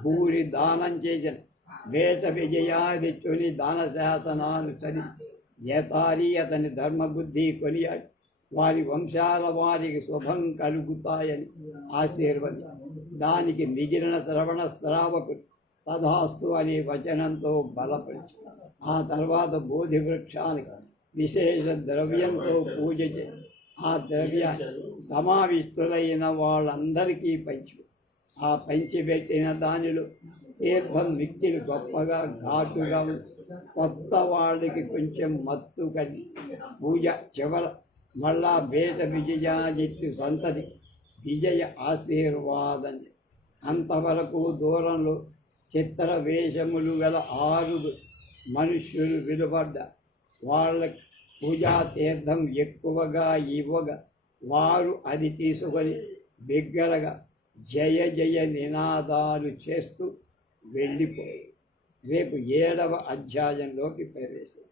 భూరి దానం చేసిన వేట విజయాదిత్యుని దాన శాసనాలు చదివి జేతారి అతని ధర్మబుద్ధి కొనియాడి వారి వంశాల వారికి శుభం కలుగుతాయని ఆశీర్వది, దానికి మిగిలిన శ్రవణ శ్రావకుడు తథాస్తు అనే వచనంతో బలపరిచి ఆ తర్వాత బోధి వృక్షానికి విశేష ద్రవ్యంతో పూజ చేసి ఆ ద్రవ్యాన్ని సమావిష్టులైన వాళ్ళందరికీ ఆ పంచిపెట్టిన దానిలో తీర్థం మిక్కిలి గొప్పగా ఘాటుగా కొత్త వాళ్ళకి కొంచెం మత్తు కలిగి పూజ చివర మళ్ళా బేట విజయాదిత్యు సంతతి విజయ ఆశీర్వాదం. అంతవరకు దూరంలో చిత్ర వేషములు గల 6 మనుష్యులు విలువడ్డ వాళ్ళకి పూజా తీర్థం ఎక్కువగా ఇవ్వగా వారు అది తీసుకొని బిగ్గరగా జయ జయ నినాదాలు చేస్తూ వెళ్ళిపోయారు. రేపు 7వ అధ్యాయంలోకి ప్రవేశం.